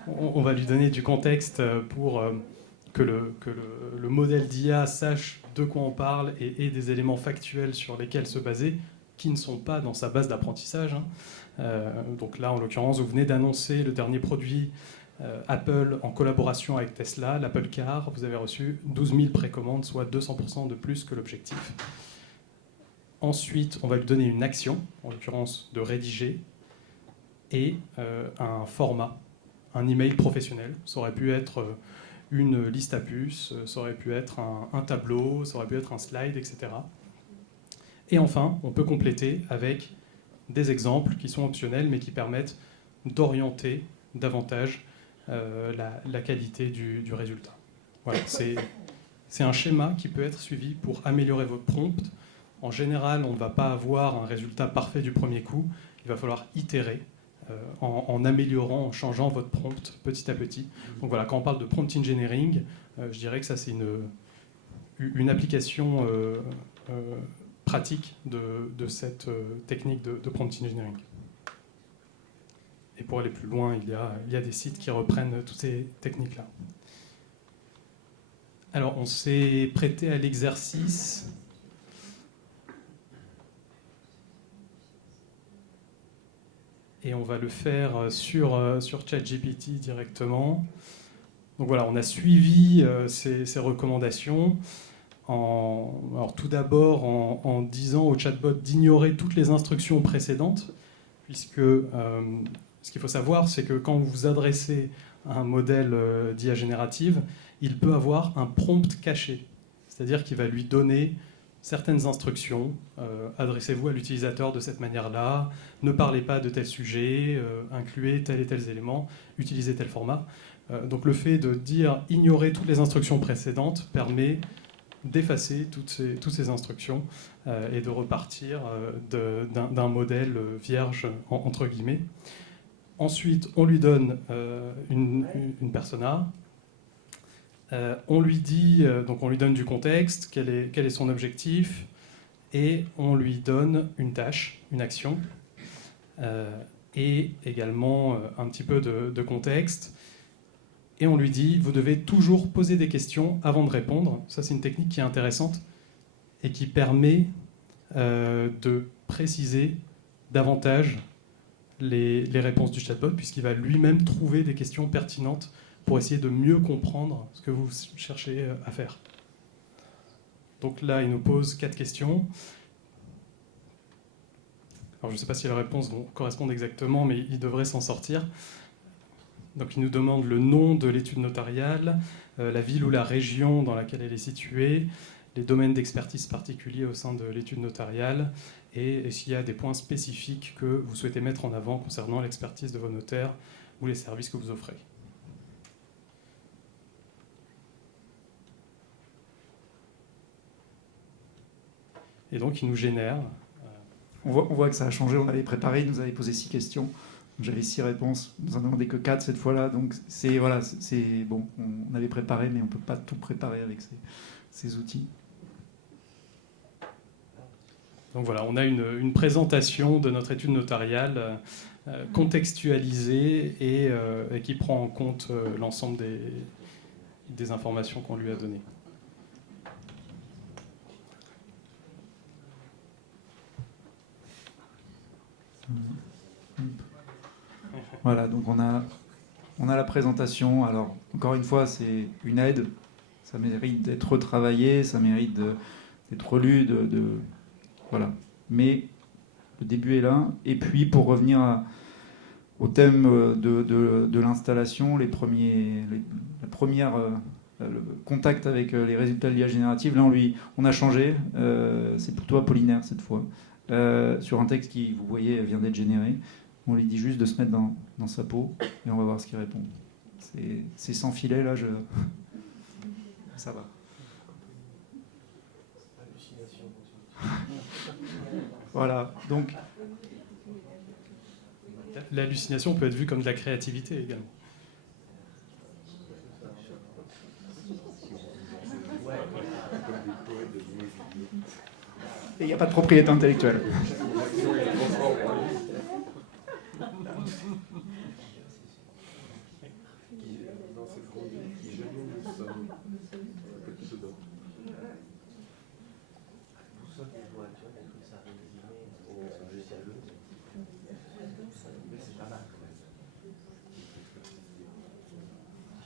on va lui donner du contexte pour que le modèle d'IA sache de quoi on parle et des éléments factuels sur lesquels se baser qui ne sont pas dans sa base d'apprentissage. Donc là, en l'occurrence, vous venez d'annoncer le dernier produit Apple en collaboration avec Tesla, l'Apple Car. Vous avez reçu 12 000 précommandes, soit 200% de plus que l'objectif. Ensuite, on va lui donner une action, en l'occurrence de rédiger, et un format, un email professionnel. Ça aurait pu être une liste à puces, ça aurait pu être un tableau, ça aurait pu être un slide, etc. Et enfin, on peut compléter avec des exemples qui sont optionnels, mais qui permettent d'orienter davantage la qualité du résultat. Voilà, c'est un schéma qui peut être suivi pour améliorer votre prompt. En général, on ne va pas avoir un résultat parfait du premier coup. Il va falloir itérer en améliorant, en changeant votre prompt petit à petit. Donc voilà, quand on parle de prompt engineering, je dirais que ça c'est une application pratique de cette technique de prompt engineering. Et pour aller plus loin, il y a des sites qui reprennent toutes ces techniques-là. Alors, on s'est prêté à l'exercice. Et on va le faire sur ChatGPT directement. Donc voilà, on a suivi ces recommandations. Alors tout d'abord en disant au chatbot d'ignorer toutes les instructions précédentes, puisque ce qu'il faut savoir, c'est que quand vous vous adressez à un modèle d'IA générative, il peut avoir un prompt caché, c'est-à-dire qu'il va lui donner certaines instructions. Adressez-vous à l'utilisateur de cette manière-là, ne parlez pas de tel sujet, incluez tel et tel élément, utilisez tel format. Donc le fait de dire ignorer toutes les instructions précédentes permet d'effacer toutes ces instructions et de repartir d'un modèle vierge, entre guillemets. Ensuite, on lui donne une persona. On lui dit, donc on lui donne du contexte, quel est son objectif, et on lui donne une tâche, une action, et également un petit peu de contexte. Et on lui dit, vous devez toujours poser des questions avant de répondre. Ça, c'est une technique qui est intéressante et qui permet de préciser davantage les réponses du chatbot, puisqu'il va lui-même trouver des questions pertinentes pour essayer de mieux comprendre ce que vous cherchez à faire. Donc là, il nous pose 4 questions. Alors, je ne sais pas si les réponses vont correspondre exactement, mais il devrait s'en sortir. Donc, il nous demande le nom de l'étude notariale, la ville ou la région dans laquelle elle est située, les domaines d'expertise particuliers au sein de l'étude notariale, et s'il y a des points spécifiques que vous souhaitez mettre en avant concernant l'expertise de vos notaires ou les services que vous offrez. Et donc, il nous génère. On voit que ça a changé. On avait préparé, il nous avait posé 6 questions. J'avais 6 réponses. Nous en demandé que 4 cette fois-là. Donc, c'est bon. On avait préparé, mais on ne peut pas tout préparer avec ces outils. Donc voilà, on a une présentation de notre étude notariale contextualisé et qui prend en compte l'ensemble des informations qu'on lui a données. Voilà, donc on a la présentation. Alors, encore une fois, c'est une aide. Ça mérite d'être retravaillé, ça mérite d'être relu, voilà. Mais le début est là. Et puis, pour revenir au thème de l'installation, le contact avec les résultats de l'IA générative, là, on a changé. C'est plutôt Apollinaire cette fois. Sur un texte qui, vous voyez, vient d'être généré. On lui dit juste de se mettre dans sa peau et on va voir ce qu'il répond. C'est sans filet, là, ça va. Voilà, donc... L'hallucination peut être vue comme de la créativité également. Et il n'y a pas de propriété intellectuelle.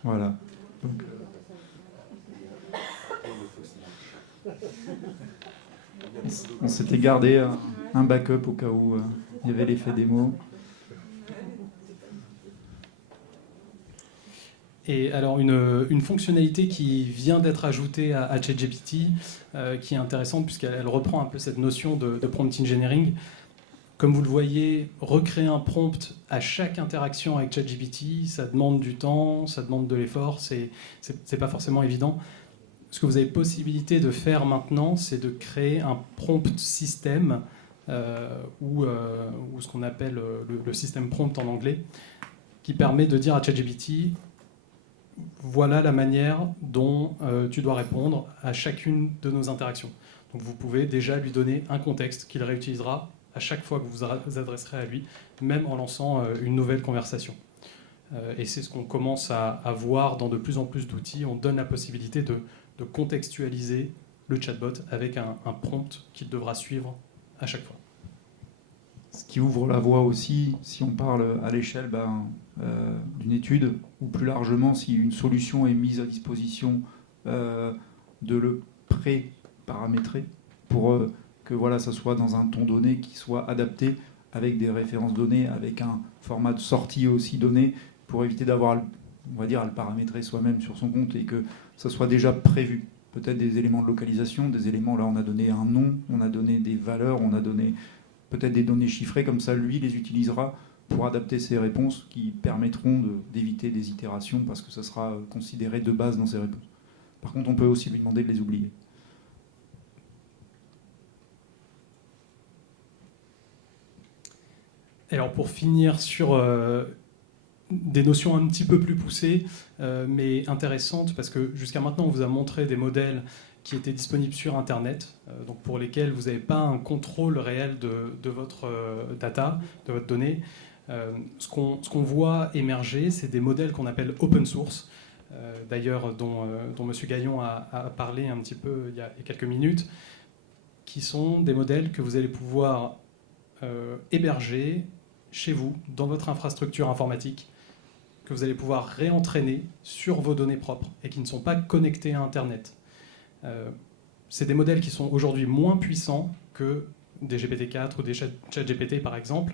Voilà. Donc, on s'était gardé un backup au cas où il y avait l'effet démo. Et alors une fonctionnalité qui vient d'être ajoutée à ChatGPT, qui est intéressante puisqu'elle reprend un peu cette notion de prompt engineering. Comme vous le voyez, recréer un prompt à chaque interaction avec ChatGPT, ça demande du temps, ça demande de l'effort, c'est pas forcément évident. Ce que vous avez possibilité de faire maintenant, c'est de créer un prompt système, ou ce qu'on appelle le système prompt en anglais, qui permet de dire à ChatGPT, voilà la manière dont tu dois répondre à chacune de nos interactions. Donc vous pouvez déjà lui donner un contexte qu'il réutilisera à chaque fois que vous vous adresserez à lui, même en lançant une nouvelle conversation. Et c'est ce qu'on commence à voir dans de plus en plus d'outils. On donne la possibilité de contextualiser le chatbot avec un prompt qu'il devra suivre à chaque fois. Ce qui ouvre la voie aussi, si on parle à l'échelle d'une étude, ou plus largement, si une solution est mise à disposition, de le pré-paramétrer pour que voilà, ça soit dans un ton donné qui soit adapté, avec des références données, avec un format de sortie aussi donné, pour éviter d'avoir, on va dire, à le paramétrer soi-même sur son compte et que ça soit déjà prévu. Peut-être des éléments de localisation, des éléments, là on a donné un nom, on a donné des valeurs, on a donné peut-être des données chiffrées, comme ça lui les utilisera pour adapter ses réponses qui permettront d'éviter des itérations parce que ça sera considéré de base dans ses réponses. Par contre, on peut aussi lui demander de les oublier. Alors pour finir sur des notions un petit peu plus poussées, mais intéressantes, parce que jusqu'à maintenant on vous a montré des modèles qui étaient disponibles sur Internet, donc pour lesquels vous n'avez pas un contrôle réel de votre data, de votre donnée. Ce qu'on voit émerger, c'est des modèles qu'on appelle open source, d'ailleurs dont M. Gaillon a parlé un petit peu il y a quelques minutes, qui sont des modèles que vous allez pouvoir héberger chez vous, dans votre infrastructure informatique, que vous allez pouvoir réentraîner sur vos données propres et qui ne sont pas connectés à Internet. C'est des modèles qui sont aujourd'hui moins puissants que des GPT-4 ou des ChatGPT par exemple.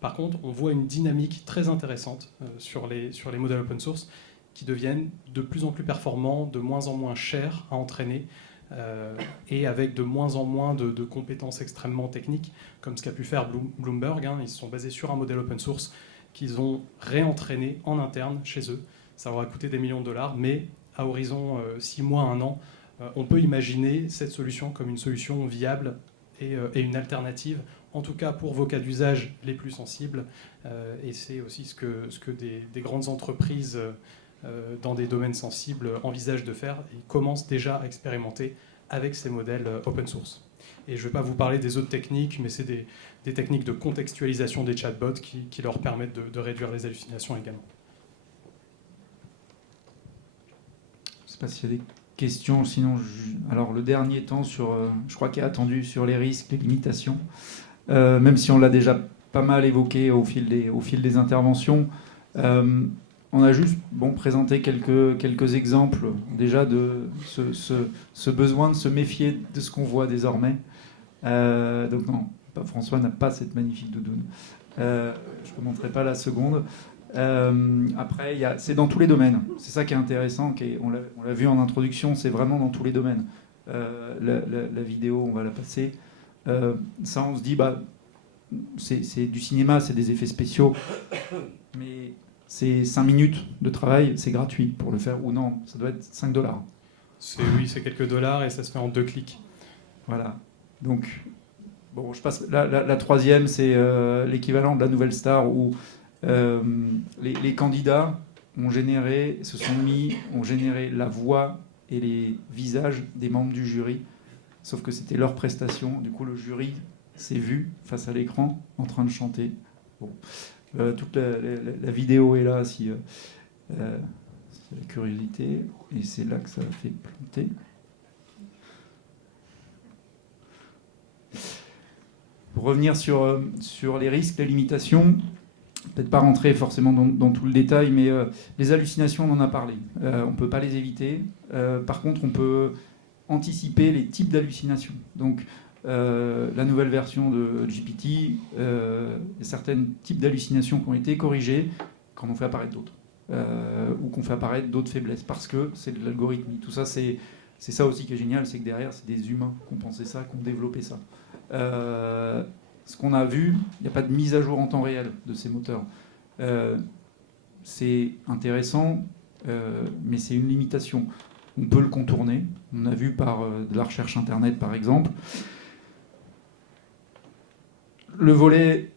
Par contre, on voit une dynamique très intéressante sur les modèles open source qui deviennent de plus en plus performants, de moins en moins chers à entraîner, et avec de moins en moins de compétences extrêmement techniques, comme ce qu'a pu faire Bloomberg. Ils se sont basés sur un modèle open source qu'ils ont réentraîné en interne chez eux. Ça leur a coûté des millions de dollars, mais à horizon 6 mois, 1 an, on peut imaginer cette solution comme une solution viable et une alternative, en tout cas pour vos cas d'usage les plus sensibles. Et c'est aussi ce que des grandes entreprises dans des domaines sensibles envisagent de faire et commencent déjà à expérimenter avec ces modèles open source. Et je ne vais pas vous parler des autres techniques, mais c'est des techniques de contextualisation des chatbots qui leur permettent de réduire les hallucinations également. Je ne sais pas s'il y a des questions, sinon, alors le dernier temps, je crois qu'il est attendu sur les risques, les limitations, même si on l'a déjà pas mal évoqué au fil des interventions. On a juste présenté quelques exemples déjà de ce besoin de se méfier de ce qu'on voit désormais. Donc non, François n'a pas cette magnifique doudoune. Je ne vous montrerai pas la seconde. Après, c'est dans tous les domaines. C'est ça qui est intéressant. On l'a vu en introduction, c'est vraiment dans tous les domaines. La vidéo, on va la passer. Ça, on se dit, c'est du cinéma, c'est des effets spéciaux. Mais c'est 5 minutes de travail, c'est gratuit pour le faire. Ou non, ça doit être $5. Oui, c'est quelques dollars et ça se fait en 2 clics. Voilà. Donc, je passe. La troisième, c'est l'équivalent de la Nouvelle Star où les candidats ont généré la voix et les visages des membres du jury, sauf que c'était leur prestation. Du coup, le jury s'est vu face à l'écran en train de chanter. Bon. Toute la vidéo est là si la curiosité, et c'est là que ça fait planter. Pour revenir sur les risques, les limitations, peut-être pas rentrer forcément dans tout le détail, mais les hallucinations, on en a parlé. On ne peut pas les éviter. Par contre, on peut anticiper les types d'hallucinations. Donc, la nouvelle version de GPT, il y a certains types d'hallucinations qui ont été corrigées quand on fait apparaître d'autres. Ou qu'on fait apparaître d'autres faiblesses, parce que c'est de l'algorithme. Tout ça, c'est ça aussi qui est génial, c'est que derrière, c'est des humains qui ont pensé ça, qui ont développé ça. Ce qu'on a vu, il n'y a pas de mise à jour en temps réel de ces moteurs. C'est intéressant, mais c'est une limitation. On peut le contourner. On a vu par de la recherche Internet, par exemple. Le volet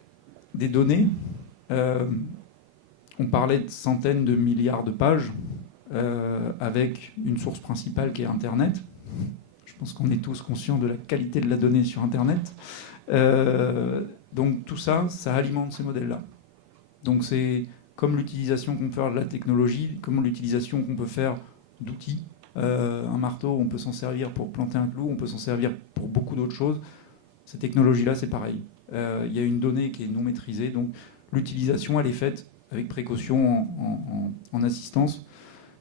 des données, on parlait de centaines de milliards de pages avec une source principale qui est Internet. Je pense qu'on est tous conscients de la qualité de la donnée sur Internet. Donc tout ça, ça alimente ces modèles-là. Donc c'est comme l'utilisation qu'on peut faire de la technologie, comme l'utilisation qu'on peut faire d'outils. Un marteau, on peut s'en servir pour planter un clou, on peut s'en servir pour beaucoup d'autres choses. Ces technologies-là, c'est pareil. Il y a une donnée qui est non maîtrisée, donc l'utilisation, elle est faite avec précaution en assistance.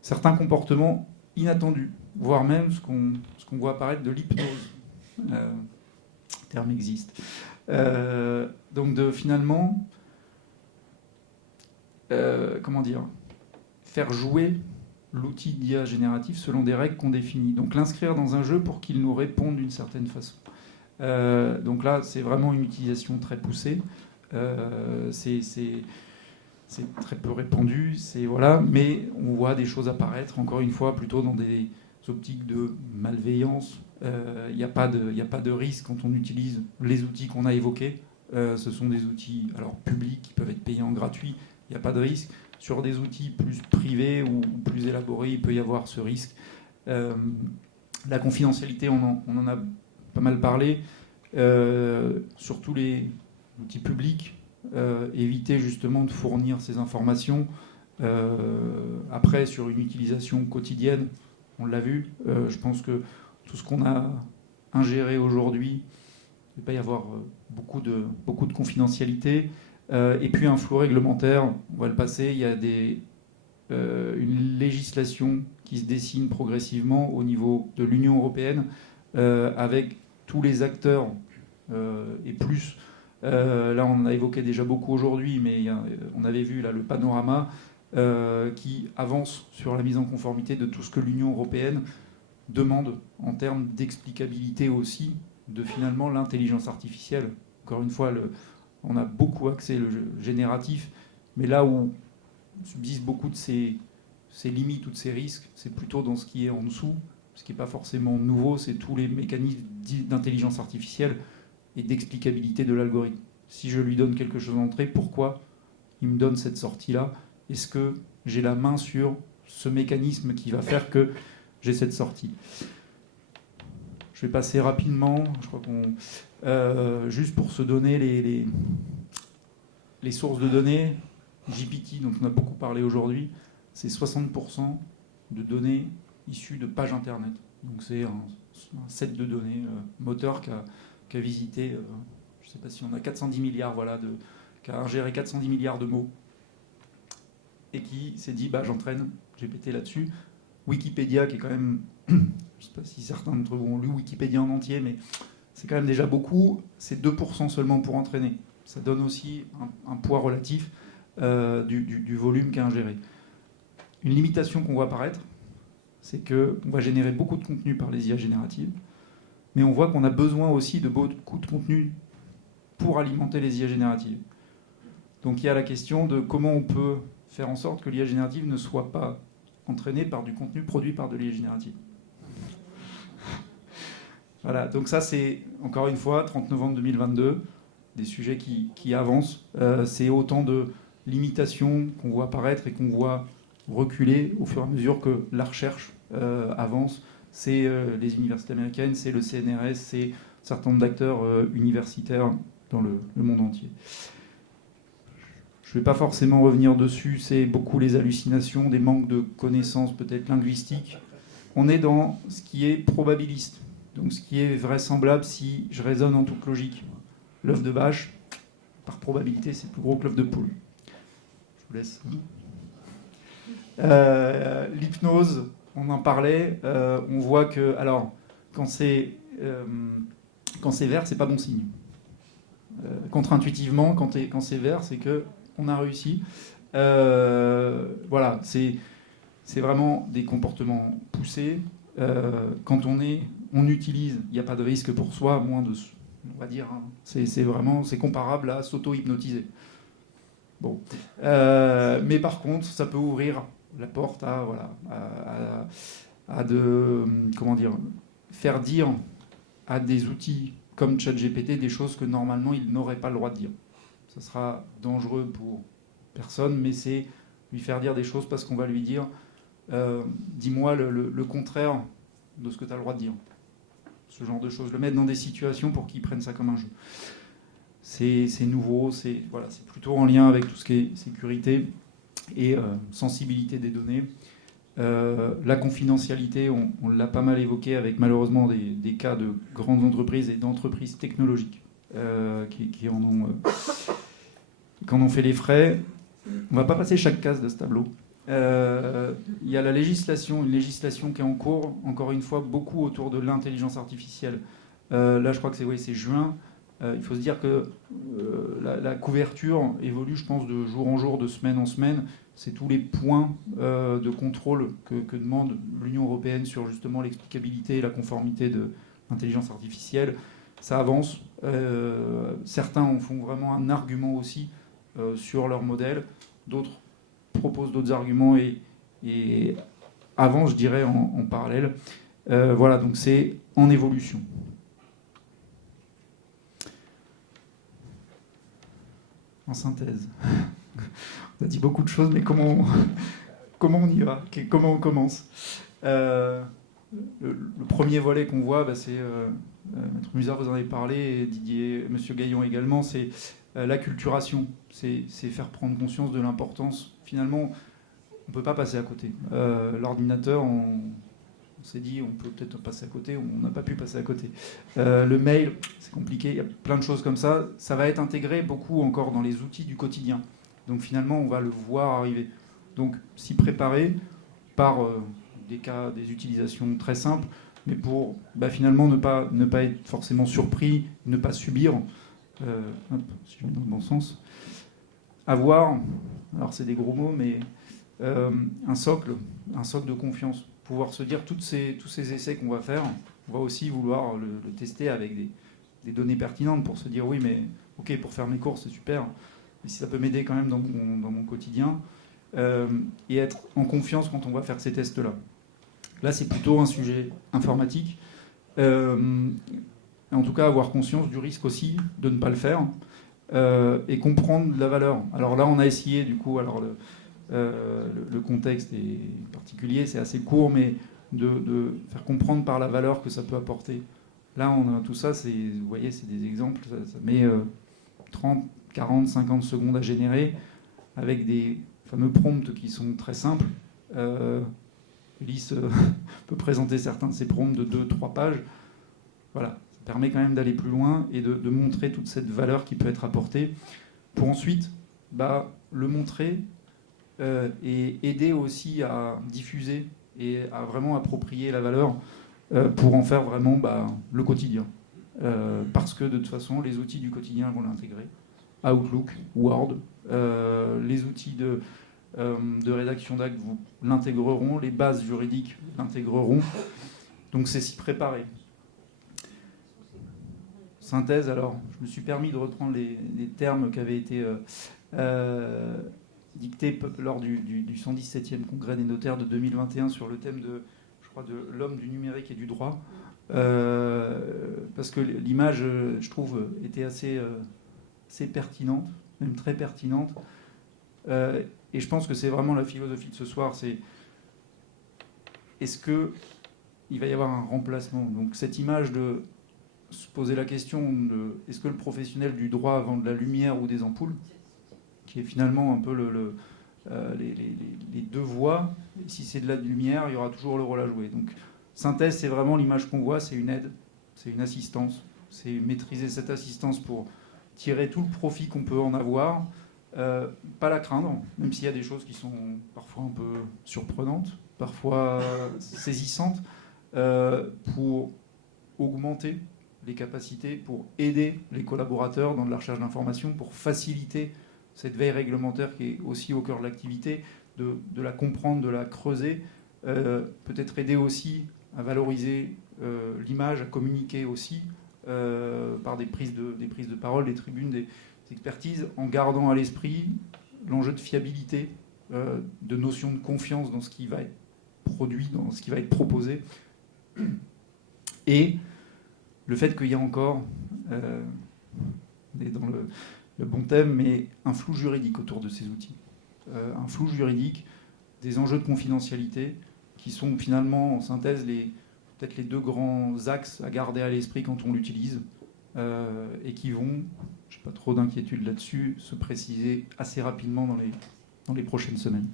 Certains comportements inattendus, voire même ce qu'on voit apparaître de l'hypnose. Le terme existe. Donc finalement, faire jouer l'outil d'IA génératif selon des règles qu'on définit. Donc l'inscrire dans un jeu pour qu'il nous réponde d'une certaine façon. Donc là, c'est vraiment une utilisation très poussée. C'est très peu répandu, mais on voit des choses apparaître, encore une fois, plutôt dans des optiques de malveillance. Il n'y a pas de risque quand on utilise les outils qu'on a évoqués. Ce sont des outils publics qui peuvent être payants gratuits, il n'y a pas de risque. Sur des outils plus privés ou plus élaborés, il peut y avoir ce risque. La confidentialité, on en a pas mal parlé. Surtout les outils publics, éviter justement de fournir ces informations. Après, sur une utilisation quotidienne, on l'a vu, je pense que tout ce qu'on a ingéré aujourd'hui, il ne va pas y avoir beaucoup de confidentialité. Et puis un flou réglementaire, on va le passer, il y a une législation qui se dessine progressivement au niveau de l'Union européenne, avec tous les acteurs et plus. Là, on a évoqué déjà beaucoup aujourd'hui, mais on avait vu là, le panorama qui avance sur la mise en conformité de tout ce que l'Union européenne demande en termes d'explicabilité aussi de finalement l'intelligence artificielle. Encore une fois, on a beaucoup axé le génératif, mais là où subsistent beaucoup de ces limites ou de ces risques, c'est plutôt dans ce qui est en dessous. Ce qui n'est pas forcément nouveau, c'est tous les mécanismes d'intelligence artificielle et d'explicabilité de l'algorithme. Si je lui donne quelque chose en entrée, pourquoi il me donne cette sortie-là? Est-ce que j'ai la main sur ce mécanisme qui va faire que j'ai cette sortie? Je vais passer rapidement, je crois juste pour se donner les sources de données. GPT, dont on a beaucoup parlé aujourd'hui, c'est 60% de données issues de pages Internet. Donc c'est un set de données moteur qui a visité, je ne sais pas si on a 410 milliards, qui a ingéré 410 milliards de mots et qui s'est dit, j'entraîne GPT là-dessus. Wikipédia, qui est quand même, je ne sais pas si certains d'entre vous ont lu Wikipédia en entier, mais c'est quand même déjà beaucoup, c'est 2% seulement pour entraîner. Ça donne aussi un poids relatif du volume qui est ingéré. Une limitation qu'on voit apparaître, c'est qu'on va générer beaucoup de contenu par les IA génératives, mais on voit qu'on a besoin aussi de beaucoup de contenu pour alimenter les IA génératives. Donc il y a la question de comment on peut faire en sorte que l'IA générative ne soit pas entraînée par du contenu produit par de l'IA générative. Voilà, donc ça c'est, encore une fois, 30 novembre 2022, des sujets qui avancent. C'est autant de limitations qu'on voit apparaître et qu'on voit reculer au fur et à mesure que la recherche avance. C'est les universités américaines, c'est le CNRS, c'est un certain nombre d'acteurs universitaires dans le monde entier. Je ne vais pas forcément revenir dessus, c'est beaucoup les hallucinations, des manques de connaissances peut-être linguistiques. On est dans ce qui est probabiliste, donc ce qui est vraisemblable si je raisonne en toute logique. L'œuf de vache, par probabilité, c'est plus gros que l'œuf de poule. Je vous laisse. L'hypnose, on en parlait, on voit que, alors, quand c'est vert, c'est pas bon signe. Contre-intuitivement, quand c'est vert, c'est que on a réussi. Voilà, c'est vraiment des comportements poussés. Quand on utilise, il n'y a pas de risque pour soi, à moins de, on va dire, hein, c'est comparable à s'auto-hypnotiser. Bon, mais par contre, ça peut ouvrir la porte à faire dire à des outils comme ChatGPT des choses que normalement il n'aurait pas le droit de dire. Ça sera dangereux pour personne, mais c'est lui faire dire des choses parce qu'on va lui dire dis-moi le contraire de ce que tu as le droit de dire. Ce genre de choses, le mettre dans des situations pour qu'il prenne ça comme un jeu. C'est nouveau, c'est plutôt en lien avec tout ce qui est sécurité et sensibilité des données. La confidentialité, on l'a pas mal évoqué avec malheureusement des cas de grandes entreprises et d'entreprises technologiques qui en ont fait les frais. On ne va pas passer chaque case de ce tableau. Il y a une législation qui est en cours, encore une fois, beaucoup autour de l'intelligence artificielle. Là, je crois que c'est juin. Il faut se dire que la couverture évolue, je pense, de jour en jour, de semaine en semaine. C'est tous les points de contrôle que demande l'Union européenne sur justement l'explicabilité et la conformité de l'intelligence artificielle. Ça avance. Certains en font vraiment un argument aussi sur leur modèle. D'autres proposent d'autres arguments et avancent, je dirais, en parallèle. Voilà, donc c'est en évolution. En synthèse. On a dit beaucoup de choses, mais comment on y va? Comment on commence? Le premier volet qu'on voit, c'est, Maître Musard, vous en avez parlé, et Didier, Monsieur Gaillon également, c'est l'acculturation. C'est faire prendre conscience de l'importance. Finalement, on ne peut pas passer à côté. L'ordinateur, on s'est dit, on peut peut-être passer à côté, on n'a pas pu passer à côté. Le mail, c'est compliqué, il y a plein de choses comme ça. Ça va être intégré beaucoup encore dans les outils du quotidien. Donc finalement, on va le voir arriver. Donc s'y préparer par des utilisations très simples, mais pour finalement ne pas être forcément surpris, ne pas subir, si je mets dans le bon sens, avoir, alors c'est des gros mots, mais un socle de confiance. Pouvoir se dire tous ces essais qu'on va faire, on va aussi vouloir le tester avec des données pertinentes pour se dire oui, mais ok, pour faire mes courses, c'est super, mais si ça peut m'aider quand même dans mon quotidien, et être en confiance quand on va faire ces tests-là. Là, c'est plutôt un sujet informatique. En tout cas, avoir conscience du risque aussi de ne pas le faire et comprendre la valeur. Alors là, on a essayé, du coup, le contexte est particulier, c'est assez court, mais de faire comprendre par la valeur que ça peut apporter Là, on a tout ça, vous voyez, c'est des exemples, ça met 30, 40, 50 secondes à générer, avec des fameux prompts qui sont très simples. Ulysse peut présenter certains de ces prompts de 2-3 pages. Voilà, ça permet quand même d'aller plus loin et de montrer toute cette valeur qui peut être apportée, pour ensuite le montrer et aider aussi à diffuser et à vraiment approprier la valeur pour en faire vraiment le quotidien. Parce que de toute façon, les outils du quotidien vont l'intégrer. Outlook, Word, les outils de rédaction d'actes vous l'intégreront, les bases juridiques l'intégreront. Donc c'est s'y préparer. Synthèse, alors, je me suis permis de reprendre les termes qui avaient été dictés lors du 117e congrès des notaires de 2021 sur le thème de l'homme, du numérique et du droit. Parce que l'image, je trouve, était assez pertinente, même très pertinente. Et je pense que c'est vraiment la philosophie de ce soir, c'est est-ce qu'il va y avoir un remplacement? Donc cette image de se poser la question de est-ce que le professionnel du droit vend de la lumière ou des ampoules, qui est finalement un peu les deux voies. Et si c'est de la lumière, il y aura toujours le rôle à jouer. Donc synthèse, c'est vraiment l'image qu'on voit, c'est une aide, c'est une assistance, c'est maîtriser cette assistance pour tirer tout le profit qu'on peut en avoir, pas la craindre, même s'il y a des choses qui sont parfois un peu surprenantes, parfois saisissantes, pour augmenter les capacités, pour aider les collaborateurs dans de la recherche d'informations, pour faciliter cette veille réglementaire qui est aussi au cœur de l'activité, de la comprendre, de la creuser, peut-être aider aussi à valoriser l'image, à communiquer aussi par des prises de parole, des tribunes, des expertises, en gardant à l'esprit l'enjeu de fiabilité, de notion de confiance dans ce qui va être produit, dans ce qui va être proposé, et le fait qu'il y a encore, on est dans le bon thème, mais un flou juridique autour de ces outils. Un flou juridique, des enjeux de confidentialité, qui sont finalement, en synthèse, peut-être les deux grands axes à garder à l'esprit quand on l'utilise, et qui vont, je n'ai pas trop d'inquiétude là-dessus, se préciser assez rapidement dans les prochaines semaines.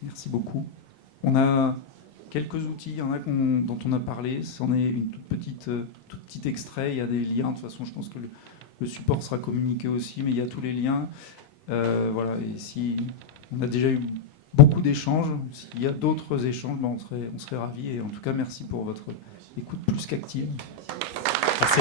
Merci beaucoup. On a quelques outils, il y en a dont on a parlé, c'en est une tout petit extrait, il y a des liens, de toute façon je pense que le support sera communiqué aussi, mais il y a tous les liens. Voilà, et si on a déjà eu beaucoup d'échanges, s'il y a d'autres échanges, on serait ravis, et en tout cas merci pour votre écoute plus qu'active. Merci.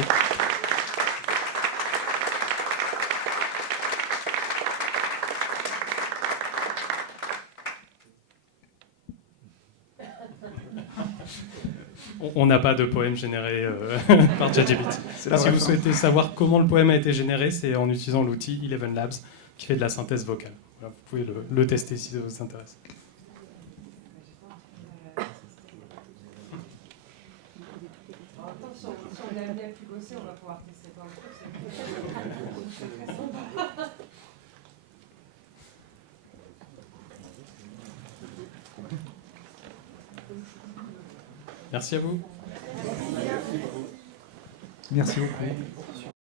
On n'a pas de poème généré par ChatGPT. Si vous souhaitez savoir comment le poème a été généré, c'est en utilisant l'outil Eleven Labs qui fait de la synthèse vocale. Voilà, vous pouvez le tester si ça vous intéresse. Si on est amené à plus bosser, on va pouvoir tester plein de trucs. Merci à vous. Merci beaucoup.